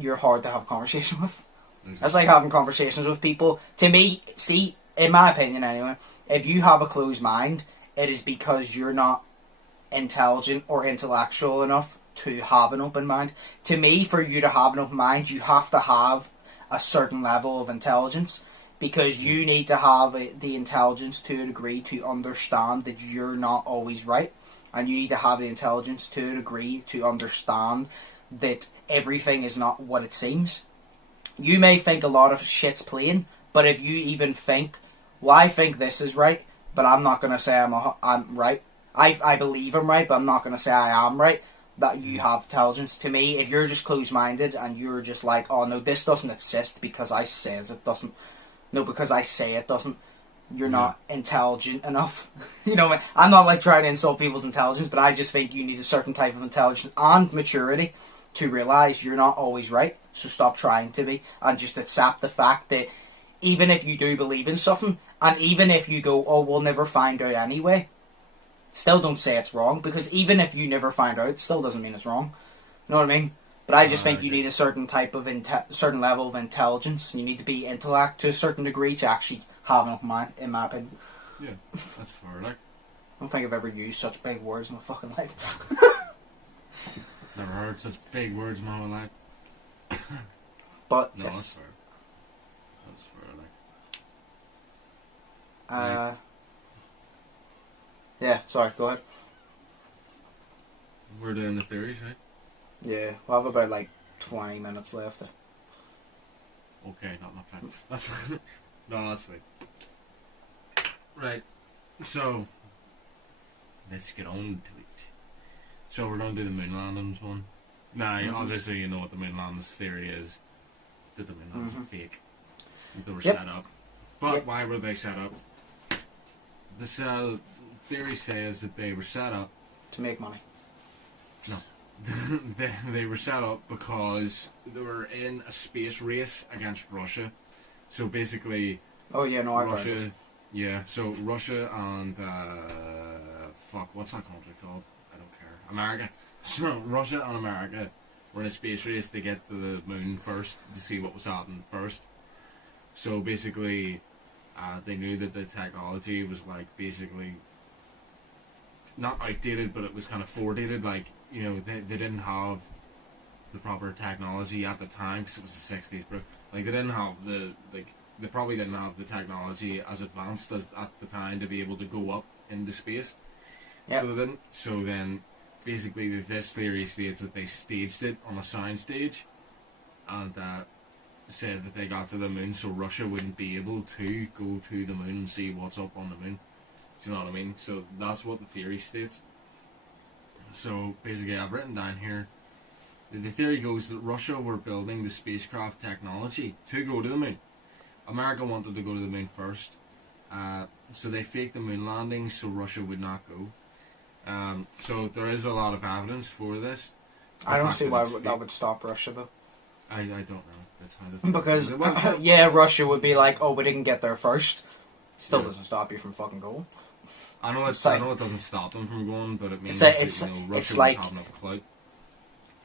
you're hard to have a conversation with. Exactly. That's like having conversations with people. To me, see, in my opinion anyway, if you have a closed mind, it is because you're not intelligent or intellectual enough to have an open mind. To me, for you to have an open mind, you have to have a certain level of intelligence, because you need to have the intelligence to a degree to understand that you're not always right, and you need to have the intelligence to a degree to understand that everything is not what it seems. You may think a lot of shit's plain, but if you even think, well, I think this is right, but I'm not going to say I'm right. I believe I'm right, but I'm not going to say I am right. That you have intelligence. To me, if you're just closed-minded and you're just like, oh no, this doesn't exist because I says it doesn't. No, because I say it doesn't. You're not intelligent enough. You know, I'm not like trying to insult people's intelligence, but I just think you need a certain type of intelligence and maturity to realise you're not always right. So stop trying to be, and just accept the fact that even if you do believe in something, and even if you go, oh, we'll never find out anyway, still don't say it's wrong, because even if you never find out, it still doesn't mean it's wrong. You know what I mean? But I just think you need a certain type of certain level of intelligence. You need to be intellect to a certain degree to actually have an open mind, in my opinion. Yeah, that's fair. Like, I don't think I've ever used such big words in my fucking life. never heard such big words in my whole life. But no, yes. that's fair. That's fair. Like, yeah. Sorry. Go ahead. we're doing the theories, right? Yeah, we'll have about like 20 minutes left. Okay, not enough time. That's fine. No, that's fine. Right. So let's get on to it. So we're gonna do the moon landings one. Now, obviously, you know what the moon landings theory is. That the moon landings are fake. They were set up. But why were they set up? The theory says that they were set up to make money. No. they were set up because they were in a space race against Russia. So basically, oh yeah, no, I've heard Russia. this. Yeah, so Russia and what's that country called? I don't care. America. So Russia and America were in a space race to get to the moon first, to see what was happening first. So basically, they knew that the technology was like basically not outdated, but it was kind of fordated. Like, you know, they didn't have the proper technology at the time, because it was the 60s, but like they didn't have they probably didn't have the technology as advanced as at the time to be able to go up into space. Yep. So they didn't. So then, basically, this theory states that they staged it on a sound stage, and said that they got to the moon so Russia wouldn't be able to go to the moon and see what's up on the moon. Do you know what I mean? So that's what the theory states. So basically, I've written down here, the theory goes that Russia were building the spacecraft technology to go to the moon. America wanted to go to the moon first, so they faked the moon landing so Russia would not go. So there is a lot of evidence for this. I don't see why that would stop Russia though. I don't know. That's how the because Russia would be like, oh, we didn't get there first. Still doesn't stop you from fucking going. I know I know it doesn't stop them from going, but it means it's that, Russia like, would have enough clout.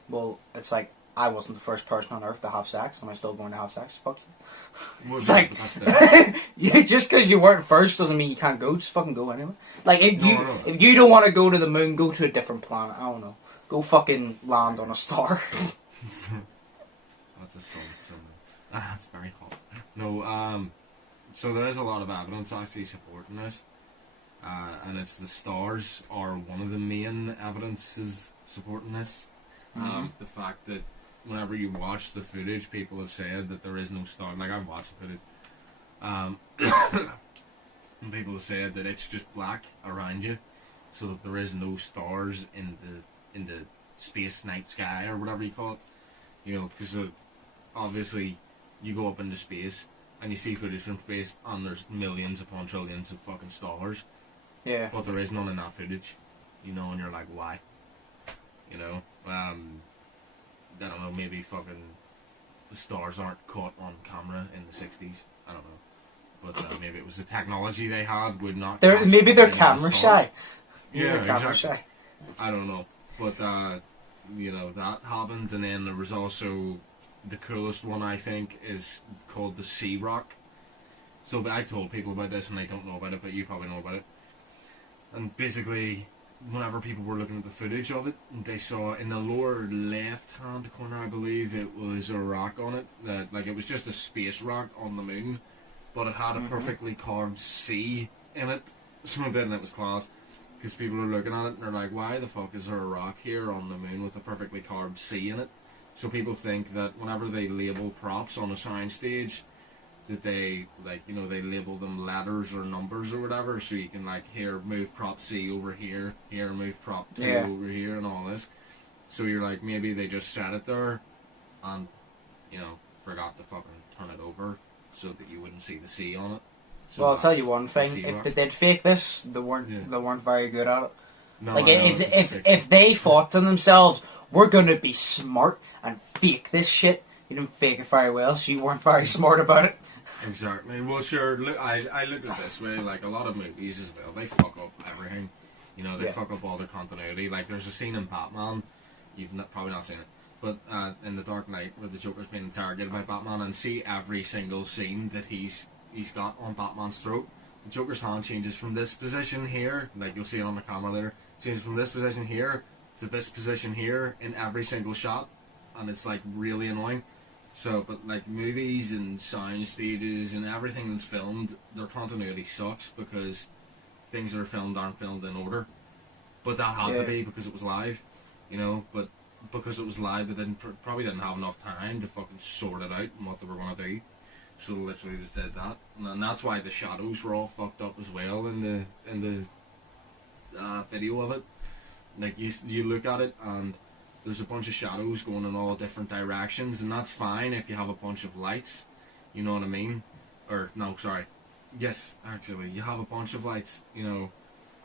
Well, it's like, I wasn't the first person on Earth to have sex. Am I still going to have sex? Fuck you. Well, It's yeah, like, but that's just because you weren't first doesn't mean you can't go. Just fucking go anyway. Like, No. if you don't want to go to the moon, go to a different planet. I don't know. Go fucking land on a star. That's a sun. That's very hot. No, so there is a lot of evidence actually supporting this. And it's the stars are one of the main evidences supporting this. The fact that whenever you watch the footage, people have said that there is no star. Like, I've watched the footage. And people have said that it's just black around you, so that there is no stars in the space night sky or whatever you call it. You know, because obviously you go up into space and you see footage from space, and there's millions upon trillions of fucking stars. Yeah. But there is none in that footage, you know, and you're like, why? You know, I don't know, maybe fucking the stars aren't caught on camera in the 60s. I don't know. But maybe it was the technology they had would not. Maybe they're any of the camera stars. shy. Yeah, They're camera exactly. shy. I don't know. But, you know, that happened, and then there was also the coolest one, I think, is called the Sea Rock. So I told people about this and they don't know about it, but you probably know about it. And basically, whenever people were looking at the footage of it, they saw in the lower left-hand corner, I believe, it was a rock on it. That, like, it was just a space rock on the moon, but it had a perfectly carved C in it. So then it was class. Because people are looking at it and they're like, why the fuck is there a rock here on the moon with a perfectly carved C in it? So people think that whenever they label props on a soundstage, that they, like, you know, they label them letters or numbers or whatever, so you can, like, here, move prop C over here, move prop 2 over here, and all this. So you're like, maybe they just set it there and, you know, forgot to fucking turn it over so that you wouldn't see the C on it. So well, I'll tell you one thing: if they did fake this, they weren't very good at it. No, like, if they thought to themselves, "We're gonna be smart and fake this shit," you didn't fake it very well, so you weren't very smart about it. Exactly. Well, sure. Look, I look at it this way: like a lot of movies as well, they fuck up everything. You know, they fuck up all their continuity. Like, there's a scene in Batman. You've probably not seen it. But in The Dark Knight, where the Joker's being interrogated by Batman, and see every single scene that he's got on Batman's throat. The Joker's hand changes from this position here, like you'll see it on the camera later, changes from this position here to this position here in every single shot, and it's like really annoying. So, but like movies and sound stages and everything that's filmed, their continuity sucks because things that are filmed aren't filmed in order. But that had to be because it was live, you know. But because it was live, they probably didn't have enough time to fucking sort it out and what they were going to do. So they literally just did that, and that's why the shadows were all fucked up as well in the video of it. Like you look at it and there's a bunch of shadows going in all different directions, and that's fine if you have a bunch of lights. You know what I mean? Or no, sorry. Yes, actually, you have a bunch of lights. You know,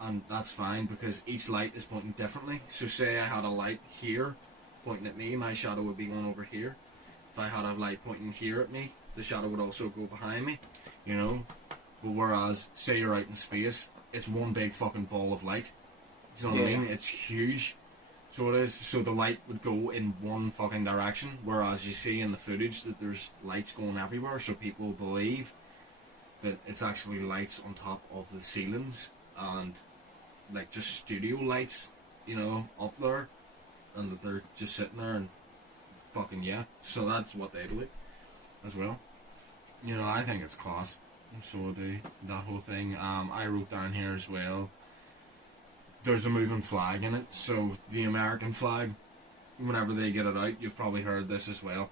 and that's fine because each light is pointing differently. So say I had a light here pointing at me, my shadow would be going over here. If I had a light pointing here at me, the shadow would also go behind me, you know. But whereas, say you're out in space, it's one big fucking ball of light. Do you know what I mean? It's huge. So it is. So the light would go in one fucking direction, whereas you see in the footage that there's lights going everywhere, so people believe that it's actually lights on top of the ceilings and like just studio lights, you know, up there, and that they're just sitting there and fucking So that's what they believe as well. You know, I think it's class. So that whole thing. I wrote down here as well. There's a moving flag in it. So the American flag, whenever they get it out, you've probably heard this as well.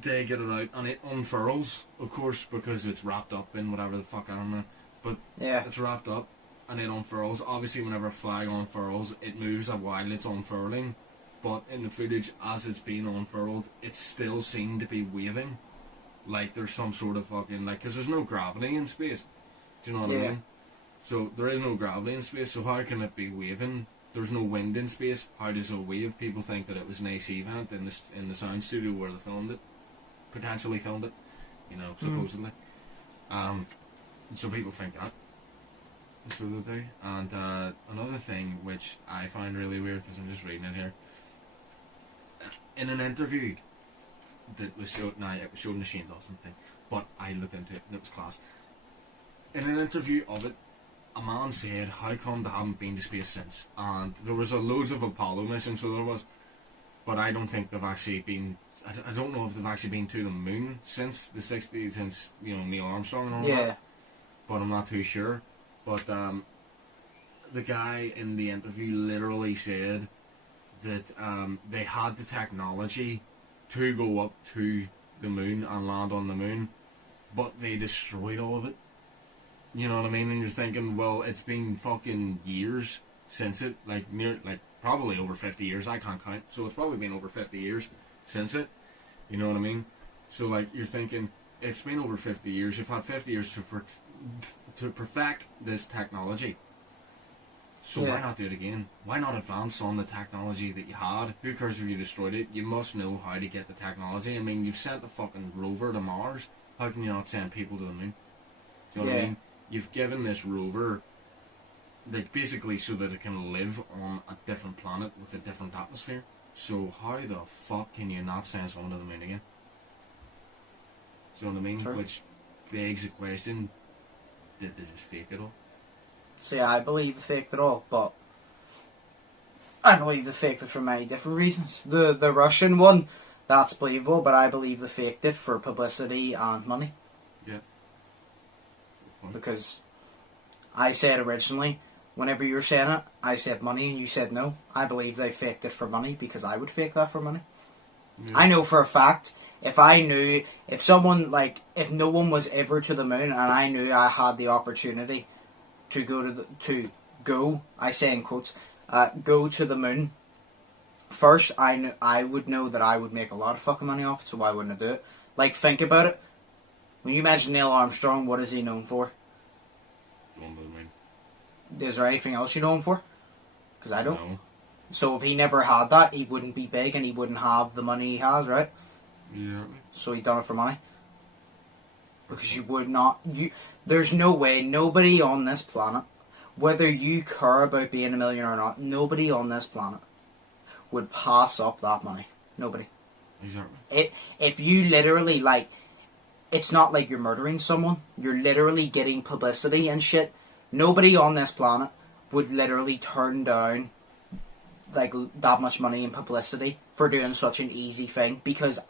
They get it out and it unfurls, of course, because it's wrapped up in whatever the fuck, I don't know. But it's wrapped up and it unfurls. Obviously, whenever a flag unfurls, it moves while it's unfurling. But in the footage, as it's being unfurled, it's still seen to be waving. Like there's some sort of fucking, like, because there's no gravity in space. Do you know what I mean? So there is no gravity in space, so how can it be waving? There's no wind in space. How does it wave? People think that it was an AC vent in the sound studio where they filmed it. Potentially filmed it, you know, supposedly. So people think that. So they do. And another thing which I find really weird, because I'm just reading it here. In an interview that was showed, it was shown in the Shane Dawson thing, but I looked into it and it was class. In an interview of it, a man said, how come they haven't been to space since? And there was loads of Apollo missions, so there was, but I don't think they've actually been, I don't know if they've actually been to the moon since the 60s, since, you know, Neil Armstrong and all that, but I'm not too sure. But the guy in the interview literally said that they had the technology to go up to the moon and land on the moon, but they destroyed all of it. You know what I mean? And you're thinking, well, it's been fucking years since it, like probably over 50 years. I can't count, so it's probably been over 50 years since it. You know what I mean? So like you're thinking, it's been over 50 years. You've had 50 years to perfect this technology. So why not do it again? Why not advance on the technology that you had? Who cares if you destroyed it? You must know how to get the technology. I mean, you've sent a fucking rover to Mars. How can you not send people to the moon? Do you know what I mean? You've given this rover, like, basically so that it can live on a different planet with a different atmosphere. So how the fuck can you not send someone to the moon again? Do you know what I mean? Sure. Which begs the question, did they just fake it all? See, I believe they faked it all, but I believe they faked it for many different reasons. The Russian one, that's believable, but I believe they faked it for publicity and money. Yeah. Because I said originally, whenever you were saying it, I said money and you said no. I believe they faked it for money because I would fake that for money. Yeah. I know for a fact, if someone, like, if no one was ever to the moon and I knew I had the opportunity to go, I say in quotes, go to the moon, first I would know that I would make a lot of fucking money off it, so why wouldn't I do it? Like, think about it. When you mention Neil Armstrong, what is he known for? Is there anything else you know him for? Because I don't. No. So if he never had that, he wouldn't be big and he wouldn't have the money he has, right? Yeah. So he done it for money. Because you would not... There's no way, nobody on this planet, whether you care about being a millionaire or not, nobody on this planet would pass up that money. Nobody. Exactly. If you literally, like... It's not like you're murdering someone. You're literally getting publicity and shit. Nobody on this planet would literally turn down like that much money in publicity for doing such an easy thing. Because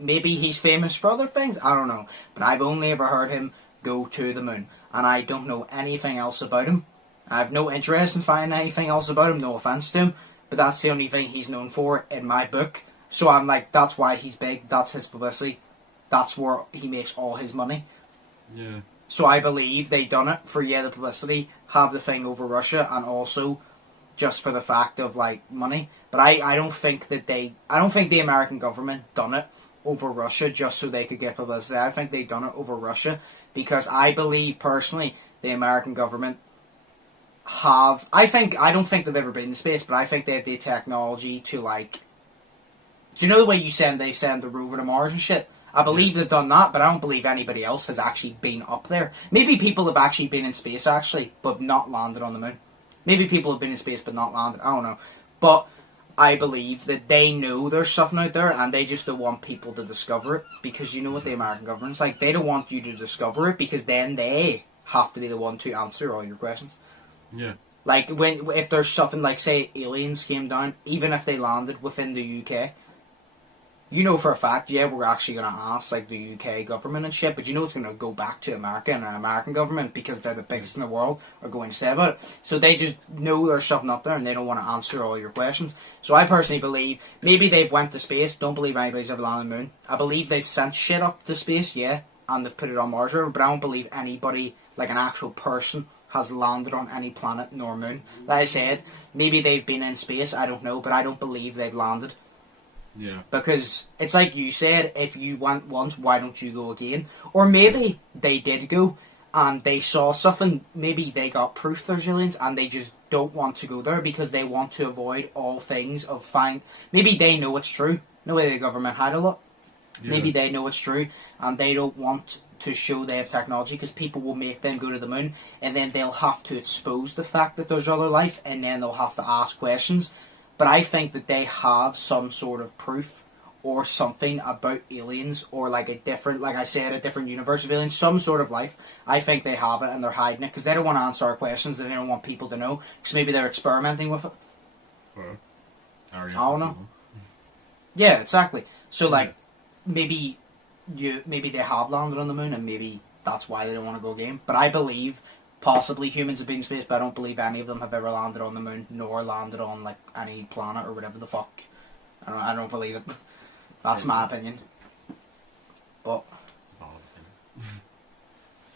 maybe he's famous for other things. I don't know. But I've only ever heard him go to the moon. And I don't know anything else about him. I have no interest in finding anything else about him. No offense to him. But that's the only thing he's known for in my book. So I'm like, that's why he's big. That's his publicity. That's where he makes all his money. Yeah. So I believe they done it for, the publicity, have the thing over Russia, and also just for the fact of, like, money. But I don't think the American government done it over Russia just so they could get publicity. I think they done it over Russia because I believe, personally, the American government I don't think they've ever been in space, but I think they have the technology to, like... Do you know the way they send the rover to Mars and shit? I believe they've done that, but I don't believe anybody else has actually been up there. Maybe people have actually been in space, actually, but not landed on the moon. Maybe people have been in space but not landed. I don't know. But I believe that they know there's something out there, and they just don't want people to discover it. Because you know what the American government's like. They don't want you to discover it, because then they have to be the one to answer all your questions. Yeah. Like, if there's something like, say, aliens came down, even if they landed within the UK... You know for a fact, we're actually going to ask, like, the UK government and shit, but you know it's going to go back to America and our American government because they're the biggest in the world are going to say about it. So they just know there's something up there and they don't want to answer all your questions. So I personally believe maybe they've went to space. Don't believe anybody's ever landed on the moon. I believe they've sent shit up to space, and they've put it on Mars, but I don't believe anybody, like an actual person, has landed on any planet nor moon. Like I said, maybe they've been in space, I don't know, but I don't believe they've landed. Yeah. Because it's like you said, if you went once, why don't you go again? Or maybe they did go and they saw something, maybe they got proof there's aliens and they just don't want to go there because they want to avoid all things of maybe they know it's true. No way the government hide a lot. Yeah. Maybe they know it's true and they don't want to show they have technology because people will make them go to the moon and then they'll have to expose the fact that there's other life and then they'll have to ask questions. But I think that they have some sort of proof or something about aliens or like a different universe of aliens, some sort of life. I think they have it and they're hiding it because they don't want to answer our questions and they don't want people to know because maybe they're experimenting with it. I don't know. Yeah, exactly. So like maybe they have landed on the moon and maybe that's why they don't want to go again. But I believe... Possibly humans have been in space, but I don't believe any of them have ever landed on the moon, nor landed on like any planet or whatever the fuck. I don't believe it. That's my opinion. But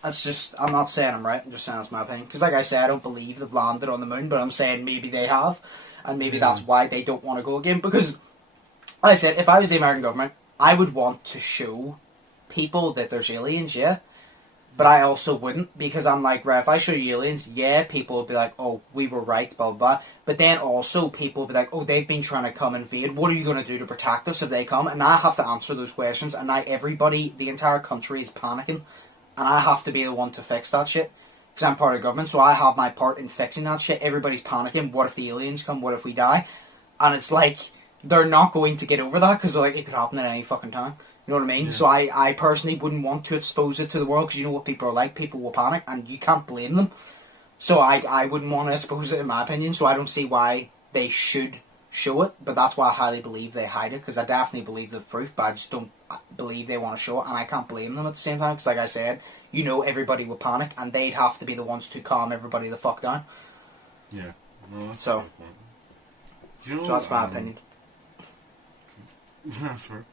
that's just, I'm not saying I'm right, I'm just saying that's my opinion. Because like I said, I don't believe they've landed on the moon, but I'm saying maybe they have, and maybe that's why they don't want to go again. Because, like I said, if I was the American government, I would want to show people that there's aliens, but I also wouldn't, because I'm like, right, if I show you aliens, people would be like, oh, we were right, blah, blah, blah. But then also people would be like, oh, they've been trying to come invade. What are you going to do to protect us if they come? And I have to answer those questions. And now everybody, the entire country is panicking. And I have to be the one to fix that shit. Because I'm part of the government, so I have my part in fixing that shit. Everybody's panicking. What if the aliens come? What if we die? And it's like, they're not going to get over that, because they're like, it could happen at any fucking time. You know what I mean? Yeah. So I personally wouldn't want to expose it to the world, because you know what people are like. People will panic, and you can't blame them. So I wouldn't want to expose it, in my opinion. So I don't see why they should show it, but that's why I highly believe they hide it, because I definitely believe the proof, but I just don't believe they want to show it, and I can't blame them at the same time, because like I said, you know, everybody would panic, and they'd have to be the ones to calm everybody the fuck down. Yeah. No, that's So, a good point. Do you know, so that's my opinion. That's fair.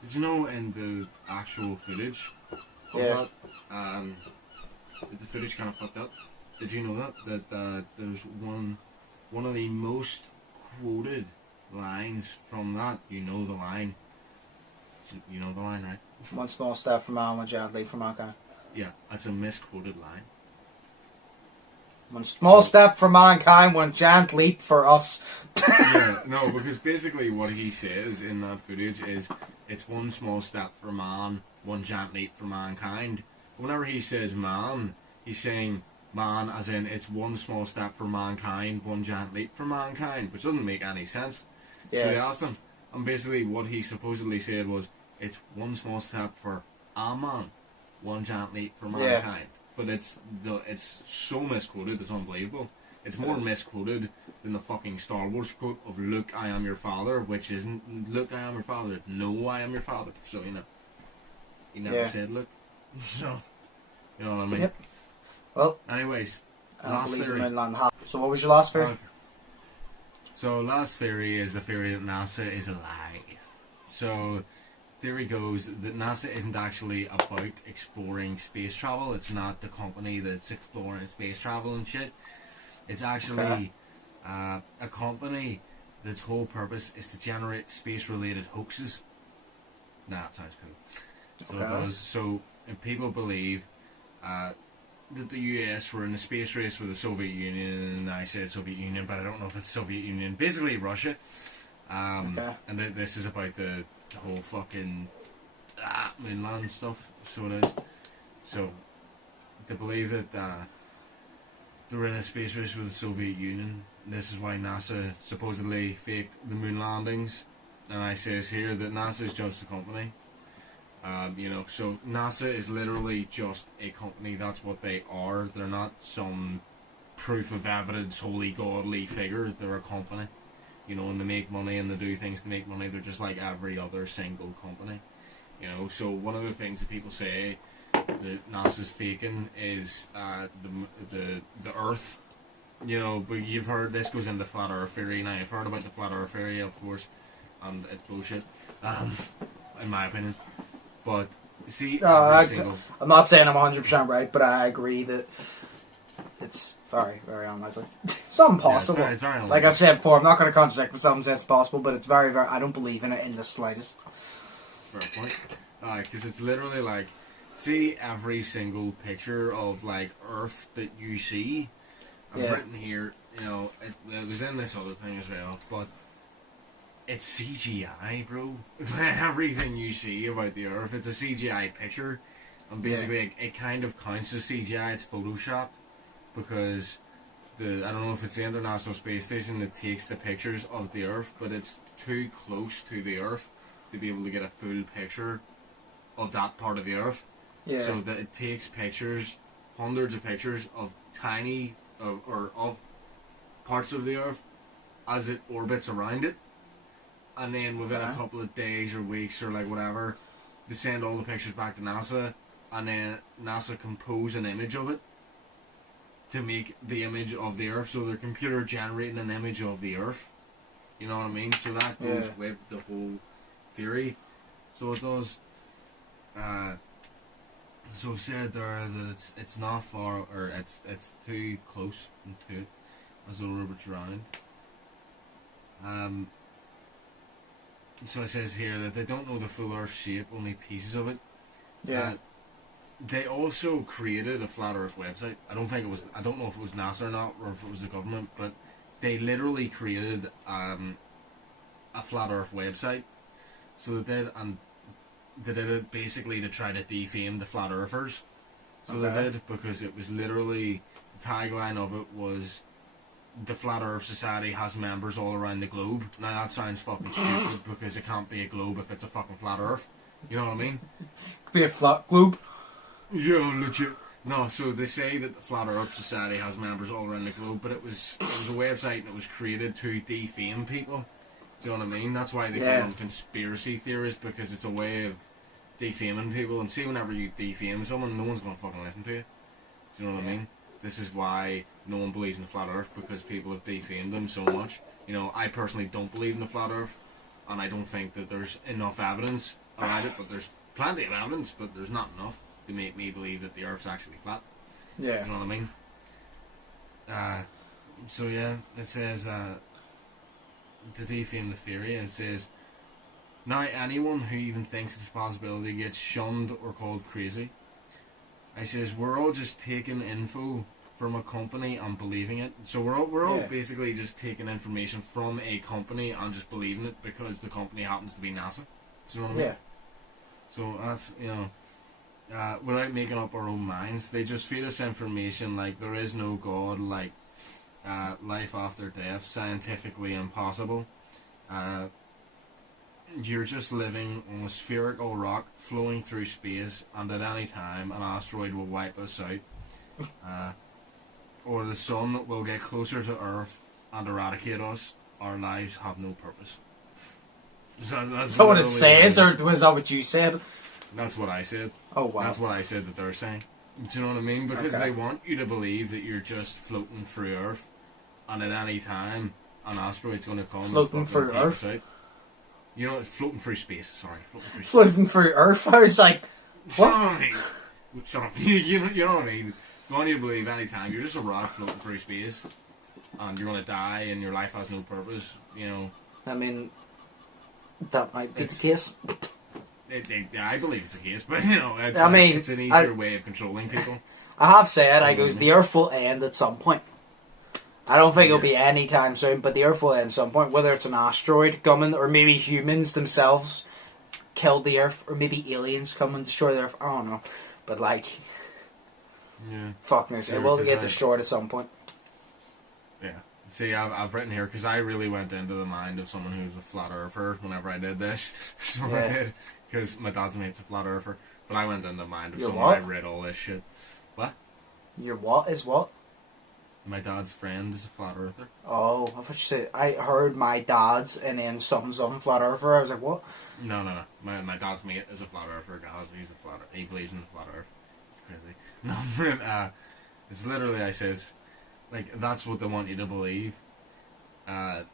Did you know in the actual footage of Yeah. that, the footage kind of fucked up? Did you know that there's one of the most quoted lines from that? You know the line. You know the line, right? One small step for man, one giant leap for mankind. Yeah, that's a misquoted line. One small step for mankind, one giant leap for us. Yeah, no, because basically what he says in that footage is it's one small step for man, one giant leap for mankind. Whenever he says man, he's saying man as in it's one small step for mankind, one giant leap for mankind, which doesn't make any sense. Yeah. So they asked him, and basically what he supposedly said was it's one small step for a man, one giant leap for mankind. But it's so misquoted, it's unbelievable. It's more misquoted than the fucking Star Wars quote of "Look, I am your father," which isn't "Look, I am your father." It's "No, I am your father." So you know, he never said "Look." So you know what I mean. Yep. Well, anyways, I don't last believe theory. in mainland half. So what was your last theory? So last theory is the theory that NASA is a lie. So theory goes that NASA isn't actually about exploring space travel. It's not the company that's exploring space travel and shit. It's actually a company that's whole purpose is to generate space-related hoaxes. Nah, that sounds cool. So it does. So and people believe that the US were in a space race with the Soviet Union, and I said Soviet Union, but I don't know if it's Soviet Union. Basically Russia. And this is about the whole fucking mainland stuff. So it is. So they believe that they were in a space race with the Soviet Union. This is why NASA supposedly faked the moon landings. And I says here that NASA is just a company. You know, so NASA is literally just a company. That's what they are. They're not some proof of evidence, holy godly figure. They're a company. You know, and they make money and they do things to make money. They're just like every other single company. You know, so one of the things that people say that NASA's faking is the Earth. You know, but you've heard, this goes into flat Earth theory. Now, you've heard about the flat Earth theory, of course, and it's bullshit, in my opinion. But, see, I'm not saying I'm 100% right, but I agree that it's very, very unlikely. It's not impossible. Yeah, it's very unlikely. Like I've said before, I'm not going to contradict myself and say it's possible, but it's very, very, I don't believe in it in the slightest. Fair point. Because it's literally like, see every single picture of, like, Earth that you see. I've written here, you know, it was in this other thing as well, but it's CGI, bro. Everything you see about the Earth, it's a CGI picture. And basically, it kind of counts as CGI, it's Photoshopped. Because, I don't know if it's the International Space Station that takes the pictures of the Earth, but it's too close to the Earth to be able to get a full picture of that part of the Earth. Yeah. So that it takes pictures, hundreds of pictures of tiny, of parts of the Earth as it orbits around it. And then within a couple of days or weeks or like whatever, they send all the pictures back to NASA, and then NASA compose an image of it to make the image of the Earth. So they're computer generating an image of the Earth. You know what I mean? So that goes with the whole theory. So it does. So I've said there that it's not far, or it's too close to it as it orbits around. So it says here that they don't know the full Earth shape, only pieces of it. Yeah. They also created a flat Earth website. I don't know if it was NASA or not, or if it was the government, but they literally created a flat Earth website. So they did, and they did it basically to try to defame the flat earthers. So they did, because it was literally, the tagline of it was, the Flat Earth Society has members all around the globe. Now that sounds fucking stupid, because it can't be a globe if it's a fucking flat Earth. You know what I mean? Could be a flat globe. Yeah, legit. No, so they say that the Flat Earth Society has members all around the globe, but it was a website and it was created to defame people. Do you know what I mean? That's why they call them conspiracy theorists, because it's a way of defaming people. And see, whenever you defame someone, no one's going to fucking listen to you. Do you know what I mean? This is why no one believes in the Flat Earth, because people have defamed them so much. You know, I personally don't believe in the Flat Earth, and I don't think that there's enough evidence around it, but there's plenty of evidence, but there's not enough to make me believe that the Earth's actually flat. Yeah. Do you know what I mean? So yeah, it says, to defame the theory, it says, now anyone who even thinks it's a possibility gets shunned or called crazy. I says, we're all just taking info from a company and believing it. So we're all basically just taking information from a company and just believing it because the company happens to be NASA. Do you know what I mean? Yeah. So that's, you know, without making up our own minds, they just feed us information like there is no God, like life after death, scientifically impossible. You're just living on a spherical rock flowing through space, and at any time an asteroid will wipe us out. Or the sun will get closer to Earth and eradicate us. Our lives have no purpose. So that's what it says, or was that what you said? That's what I said. Oh, wow. That's what I said that they're saying. Do you know what I mean? Because they want you to believe that you're just floating through Earth, and at any time an asteroid's going to come. Floating through Earth? You know, floating through space. Sorry, floating through space. Floating through Earth? I was like, what? Shut up. You know what I mean? They want you to believe any time you're just a rock floating through space, and you're going to die, and your life has no purpose. You know. I mean, that might be the case. I believe it's a case, but you know, it's an easier way of controlling people. I have said, the Earth will end at some point. I don't think it'll be any time soon, but the Earth will end at some point. Whether it's an asteroid coming, or maybe humans themselves killed the Earth, or maybe aliens come and destroy the Earth. I don't know, but fuck knows, it will get destroyed at some point. Yeah. See, I've written here because I really went into the mind of someone who's a flat earther whenever I did this. So I did, because my dad's mate's a flat earther. But I went into the mind of someone. I read all this shit. What? Your what is what? My dad's friend is a flat earther. Oh, I thought you said, I heard my dad's and then something flat earther. I was like, what? No. My dad's mate is a flat earther. He's a flat earther. He believes in the flat earth. It's crazy. No, it's literally, I says, like, that's what they want you to believe. So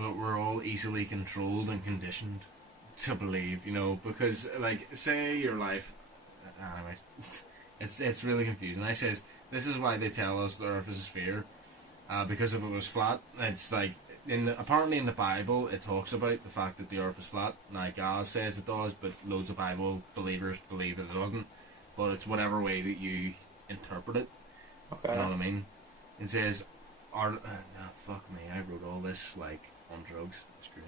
that we're all easily controlled and conditioned to believe, you know, because, like, say your life... Anyways, it's really confusing. I says, this is why they tell us the Earth is a sphere. Because if it was flat, it's like... apparently in the Bible, it talks about the fact that the Earth is flat. Now, God says it does, but loads of Bible believers believe that it doesn't. But it's whatever way that you interpret it. Okay. You know what I mean? It says, fuck me, I wrote all this, like, on drugs. It's great.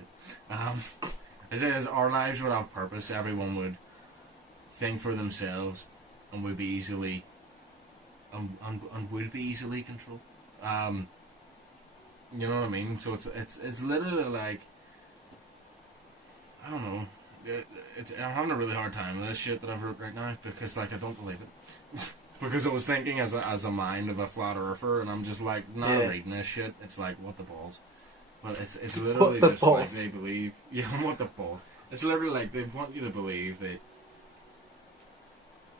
It says, our lives would have purpose. Everyone would think for themselves and would be easily... and would be easily controlled. You know what I mean? So it's literally like... I don't know. I'm having a really hard time with this shit that I've wrote right now because, like, I don't believe it. Because I was thinking as a mind of a flat earther, and I'm just like, reading this shit. It's like, what the balls? But it's literally just balls? Like they believe. Yeah, what the balls? It's literally like they want you to believe that,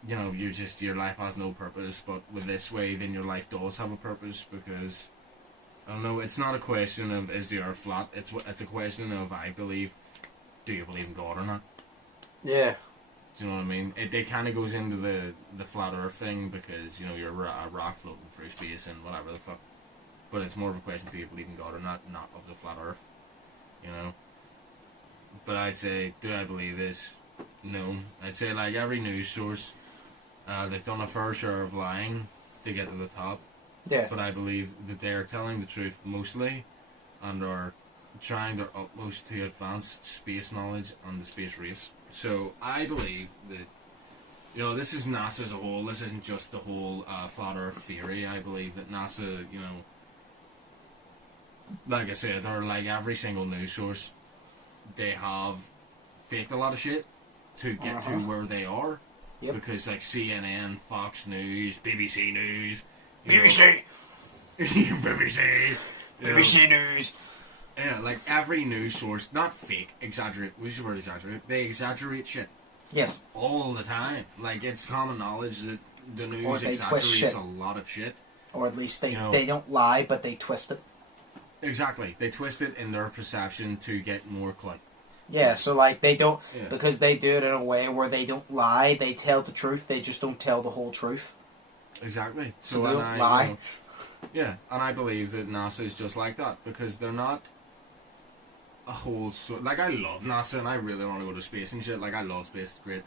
you know, your life has no purpose. But with this way, then your life does have a purpose because, I don't know. It's not a question of is the Earth flat. It's a question of I believe. Do you believe in God or not? Yeah. Do you know what I mean? It kind of goes into the flat Earth thing because, you know, you're a rock floating through space and whatever the fuck. But it's more of a question, do you believe in God or not of the flat Earth. You know? But I'd say, do I believe this? No. I'd say, like, every news source, they've done a fair share of lying to get to the top. Yeah. But I believe that they're telling the truth mostly and are trying their utmost to advance space knowledge and the space race. So I believe that, you know, this is NASA as a whole. This isn't just the whole flat Earth theory. I believe that NASA, you know, like I said, they're like every single news source. They have faked a lot of shit to get to where they are. Yep. Because like CNN, Fox News, BBC News, BBC, BBC, BBC News. Yeah, like every news source, not fake, exaggerate. We use the word exaggerate. They exaggerate shit. Yes. All the time. Like, it's common knowledge that the news Or they twist exaggerates shit. a lot of shit. Or at least they, You know. they don't lie, but they twist it. Exactly. They twist it in their perception to get more clout. Yeah, so like they don't, Yeah. because they do it in a way where they don't lie, they tell the truth, they just don't tell the whole truth. Exactly. So they and don't lie. Yeah, and I believe that NASA is just like that, because they're not a whole like, I love NASA and I really want to go to space and shit. Like, I love space, it's great.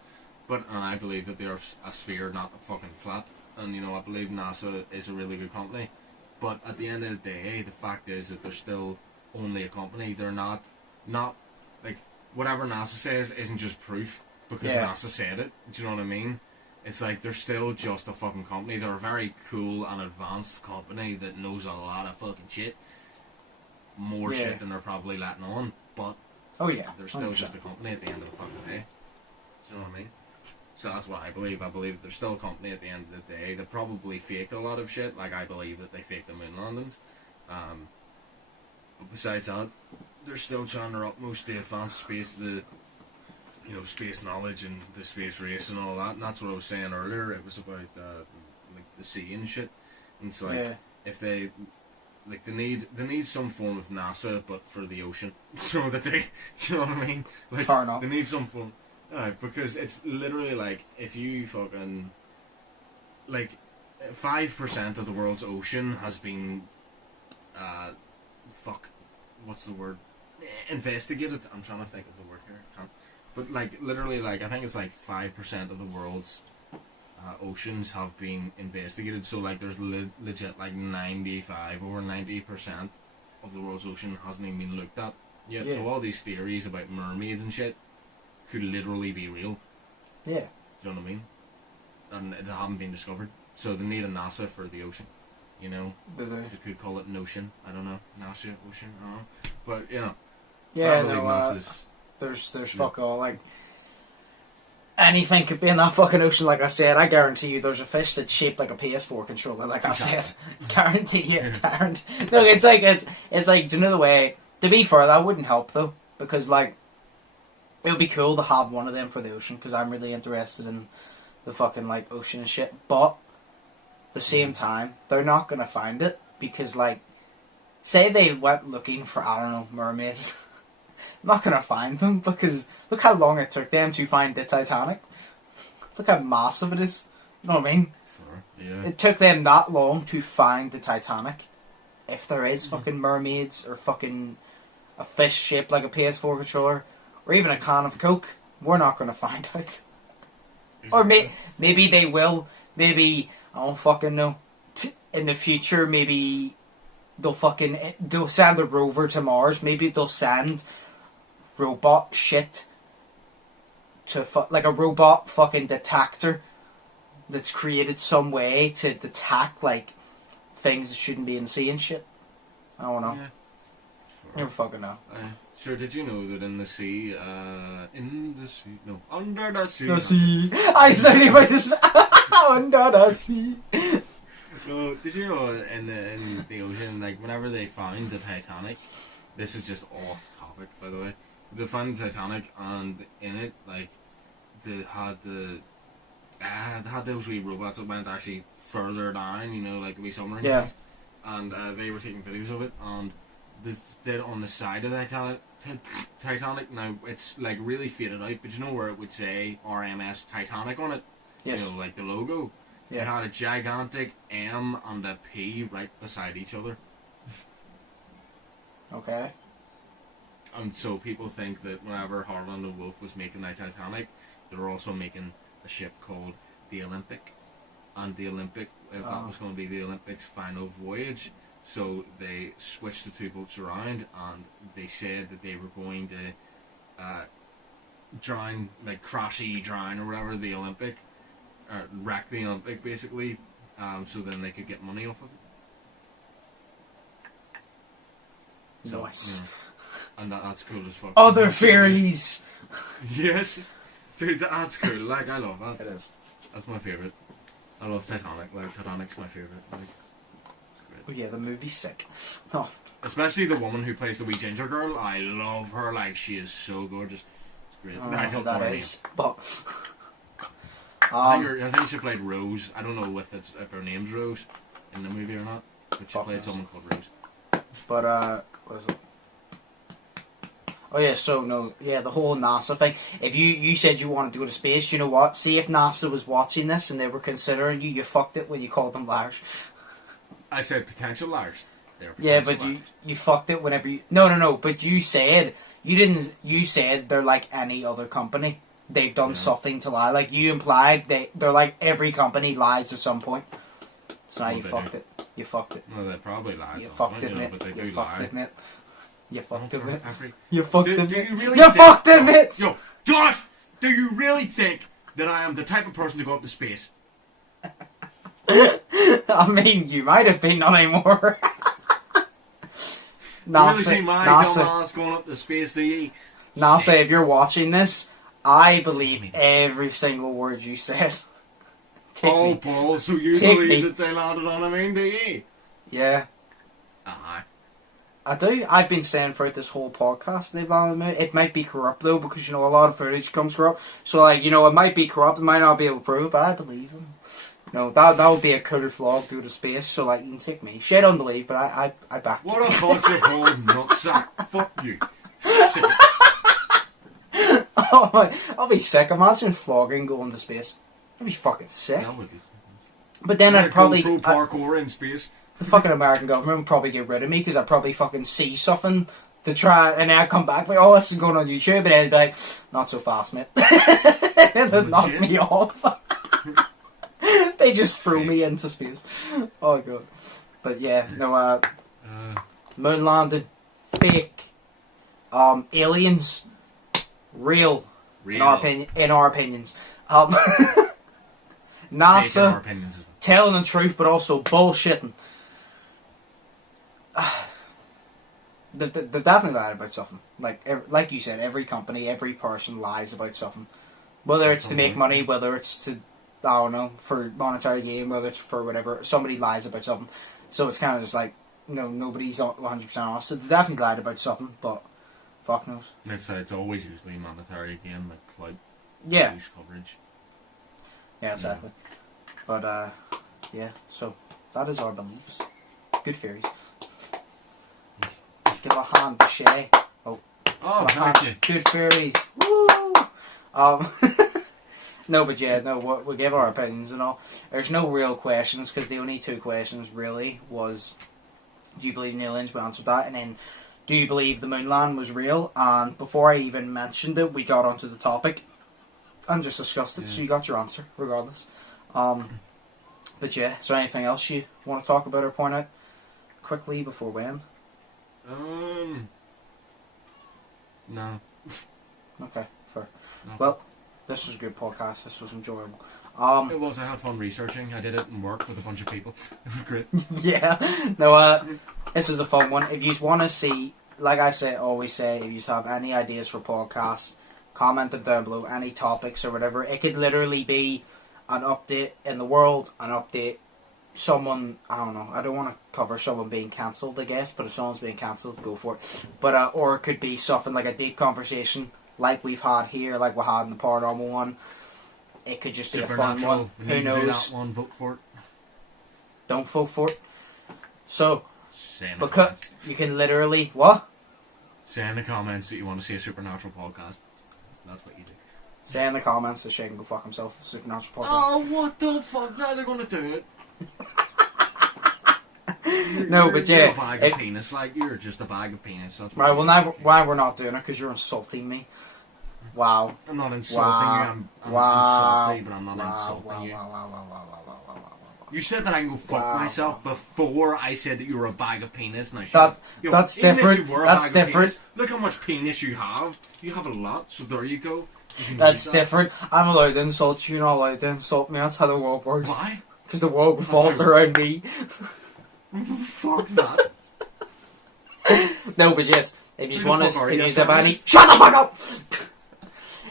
And I believe that they're a sphere, not a fucking flat. And, you know, I believe NASA is a really good company. But at the end of the day, the fact is that they're still only a company. They're not like, whatever NASA says isn't just proof because NASA said it. Do you know what I mean? It's like, they're still just a fucking company. They're a very cool and advanced company that knows a lot of fucking shit. More shit than they're probably letting on. But Oh yeah, they're still 100%. just a company at the end of the fucking day. Do you know what I mean? So that's what I believe. I believe they're still a company at the end of the day. They probably faked a lot of shit. Like, I believe that they faked the moon landings. But besides that, they're still trying their utmost to advance space, space knowledge and the space race and all that. And that's what I was saying earlier. It was about like the sea and shit. And it's like, if they like, they need some form of NASA, but for the ocean, so that they, do you know what I mean? Like, Fair enough. they need some form. Because it's literally like, if you fucking, like, 5% of the world's ocean has been, what's the word? Investigated. I'm trying to think of the word here. Can't. But, like, literally, like, I think it's like 5% of the world's oceans have been investigated. So, like, there's legit, like, over 90% of the world's ocean hasn't even been looked at yet. Yeah. So all these theories about mermaids and shit could literally be real. Yeah. Do you know what I mean? And they haven't been discovered. So they need a NASA for the ocean. You know? They do. They could call it Notion. I don't know. NASA, Ocean, I don't know. But, you know. Yeah, I believe no, NASA's... there's fuck all, like, anything could be in that fucking ocean, like I said. I guarantee you there's a fish that's shaped like a PS4 controller, like I said. Guarantee you, guarantee. Look, it's like, do you know the way, to be fair, that wouldn't help though, because, like, it would be cool to have one of them for the ocean, because I'm really interested in the fucking, like, ocean and shit, but at the same time, they're not going to find it, because, like, say they went looking for, I don't know, mermaids. I'm not going to find them, because look how long it took them to find the Titanic. Look how massive it is. You know what I mean? Yeah. It took them that long to find the Titanic. If there is fucking mermaids, or fucking a fish shaped like a PS4 controller, or even a can of Coke, we're not going to find out. Or maybe they will. Maybe, I don't fucking know. In the future, maybe they'll send a rover to Mars. Maybe they'll send robot shit to like a robot fucking detector that's created some way to detect, like, things that shouldn't be in the sea and shit. I don't know. Yeah. I never fucking know. Sure, did you know that under the sea, The sea. I said it was just under the sea. No, did you know in the ocean, like, whenever they found the Titanic, this is just off topic, by the way, they found the Titanic, and in it, like, they had those wee robots that went actually further down, you know, like the wee submarine things, and they were taking videos of it, and they did on the side of the Titanic. Now, it's, like, really faded out, but you know where it would say RMS Titanic on it? Yes. You know, like the logo. Yeah. It had a gigantic M and a P right beside each other. Okay. And so people think that whenever Harland and Wolff was making the Titanic, they were also making a ship called the Olympic. And the Olympic, that was going to be the Olympic's final voyage. So they switched the two boats around, and they said that they were going to drown, like, drown or whatever, the Olympic. Wreck the Olympic, basically, so then they could get money off of it. So, Nice. And that's cool as fuck. Other theories. Yes. Dude, that's cool. Like, I love that. It is. That's my favourite. I love Titanic. Like, Titanic's my favourite. Like, it's great. Oh yeah, the movie's sick. Oh. Especially the woman who plays the wee ginger girl. I love her. Like, she is so gorgeous. It's great. I don't know who that is, but I think she played Rose. I don't know if her name's Rose in the movie or not, but she played someone called Rose. But what is it? Oh yeah, so no, yeah, the whole NASA thing. If you said you wanted to go to space, you know what? See if NASA was watching this and they were considering you fucked it when you called them liars. I said potential liars. Yeah, but you fucked it whenever you... No, but you said... You said they're like any other company. They've done something to lie. Like, you implied they're like every company lies at some point. So now you fucked it. You fucked it. Well, they probably lied. You fucked it, mate. But they do You fucked it, mate. You fucked it, mate. You fucked it, mate. You fucked it, mate! Yo, Josh! Do you really think that I am the type of person to go up to space? I mean, you might have been, not anymore. NASA, you really see my dumbass going up to space, do you? NASA, if you're watching this, I believe every single word you said. Paul, so you believe that they landed on a moon, do you? Yeah. Uh-huh. I do. I've been saying throughout this whole podcast they've landed on the moon. It might be corrupt, though, because, you know, a lot of footage comes corrupt. So, like, you know, it might be corrupt, it might not be able to prove it, but I believe them. No, that would be a cool vlog through the space, so like you can take me. Shit unbelief, but I back you. What a bunch of old nutsack. Fuck you. Sick. Oh, I'll be sick. Imagine vlogging going to space. I'd be fucking sick. That would be. But then I'd probably... GoPro parkour in space. The fucking American government would probably get rid of me because I'd probably fucking see something to try, and then I'd come back like, oh, this is going on YouTube, and they'd be like, not so fast, mate. They'd knock me off. They just threw me into space. Oh god. But yeah, no, moon landed, fake, aliens, real. In our opinions. NASA, telling the truth but also bullshitting. They're definitely lying about something. Like you said, every company, every person lies about something. Whether it's to make money, whether it's to, I don't know, for monetary gain, whether it's for whatever, somebody lies about something. So it's kind of just like, no, nobody's 100% honest. So they definitely lied about something, but fuck knows. It's always usually monetary gain, like clout, news coverage. Yeah, exactly. But, yeah, so that is our beliefs. Good theories. Give a hand to Shay. Oh, thank you. Good theories. Woo! No, but yeah, no, we give our opinions and all. There's no real questions, because the only two questions really was, do you believe in aliens? We answered that, and then, do you believe the moon land was real? And before I even mentioned it, we got onto the topic and just discussed it, so you got your answer, regardless. But yeah, is there anything else you want to talk about or point out quickly before we end? No. Okay, fair. No. Well, this was a good podcast. This was enjoyable. It was. I had fun researching. I did it in work with a bunch of people. It was great. Yeah. No, this is a fun one. If you want to see, like I always say, if you have any ideas for podcasts, comment them down below, any topics or whatever. It could literally be an update in the world, an update, someone, I don't know, I don't want to cover someone being cancelled, I guess, but if someone's being cancelled, go for it. But, or it could be something like a deep conversation, like we've had here, like we had in the Paranormal one. It could just be a fun one. Who knows? Do that one, vote for it. Don't vote for it. So, because you can literally, what? Say in the comments that you want to see a supernatural podcast. That's what you do. Say in the comments that Shay can go fuck himself. It's a supernatural podcast. Oh, what the fuck? Now they're going to do it. No, but yeah. You're a bag of penis. Like, you're just a bag of penis. That's right, well, now, why we're not doing it? Because you're insulting me. Wow. I'm not insulting you. I'm insulting, but I'm not insulting you. You said that I can go fuck myself before I said that you were a bag of penis, and I should. That's different. If you were a that's bag different. Of penis, look how much penis you have. You have a lot, so there you go. That's different. I'm allowed to insult you, you're not allowed to insult me. That's how the world works. Why? Because the world revolves around me. Fuck that. No, but yes, if you want to, if you have any, shut the fuck up.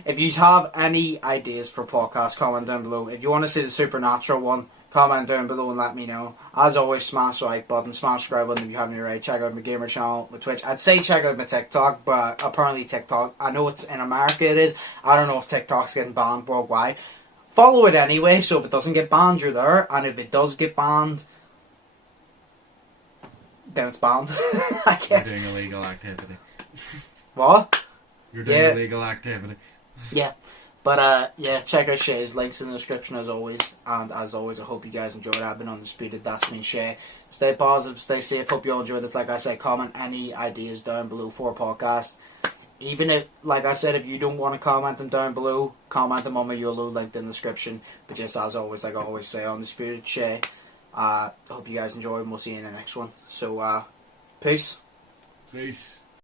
If you have any ideas for podcasts, comment down below. If you want to see the Supernatural one, comment down below and let me know. As always, smash the like button, smash subscribe button if you haven't already. Check out my gamer channel, my Twitch. I'd say check out my TikTok, but apparently TikTok, I know it's in America it is. I don't know if TikTok's getting banned worldwide. Follow it anyway, so if it doesn't get banned, you're there. And if it does get banned, then it's banned. I guess. You're doing illegal activity. What? You're doing illegal activity. Yeah. But, yeah, check out Sheas. Links in the description as always. And as always, I hope you guys enjoyed. I've been Undisputed. That's me, Shay. Stay positive, stay safe. Hope you all enjoyed this. Like I said, comment any ideas down below for a podcast. Even if, like I said, if you don't want to comment them down below, comment them on my YOLO link in the description. But just as always, like I always say, Undisputed, Shay. Hope you guys enjoy and we'll see you in the next one. So, peace. Peace.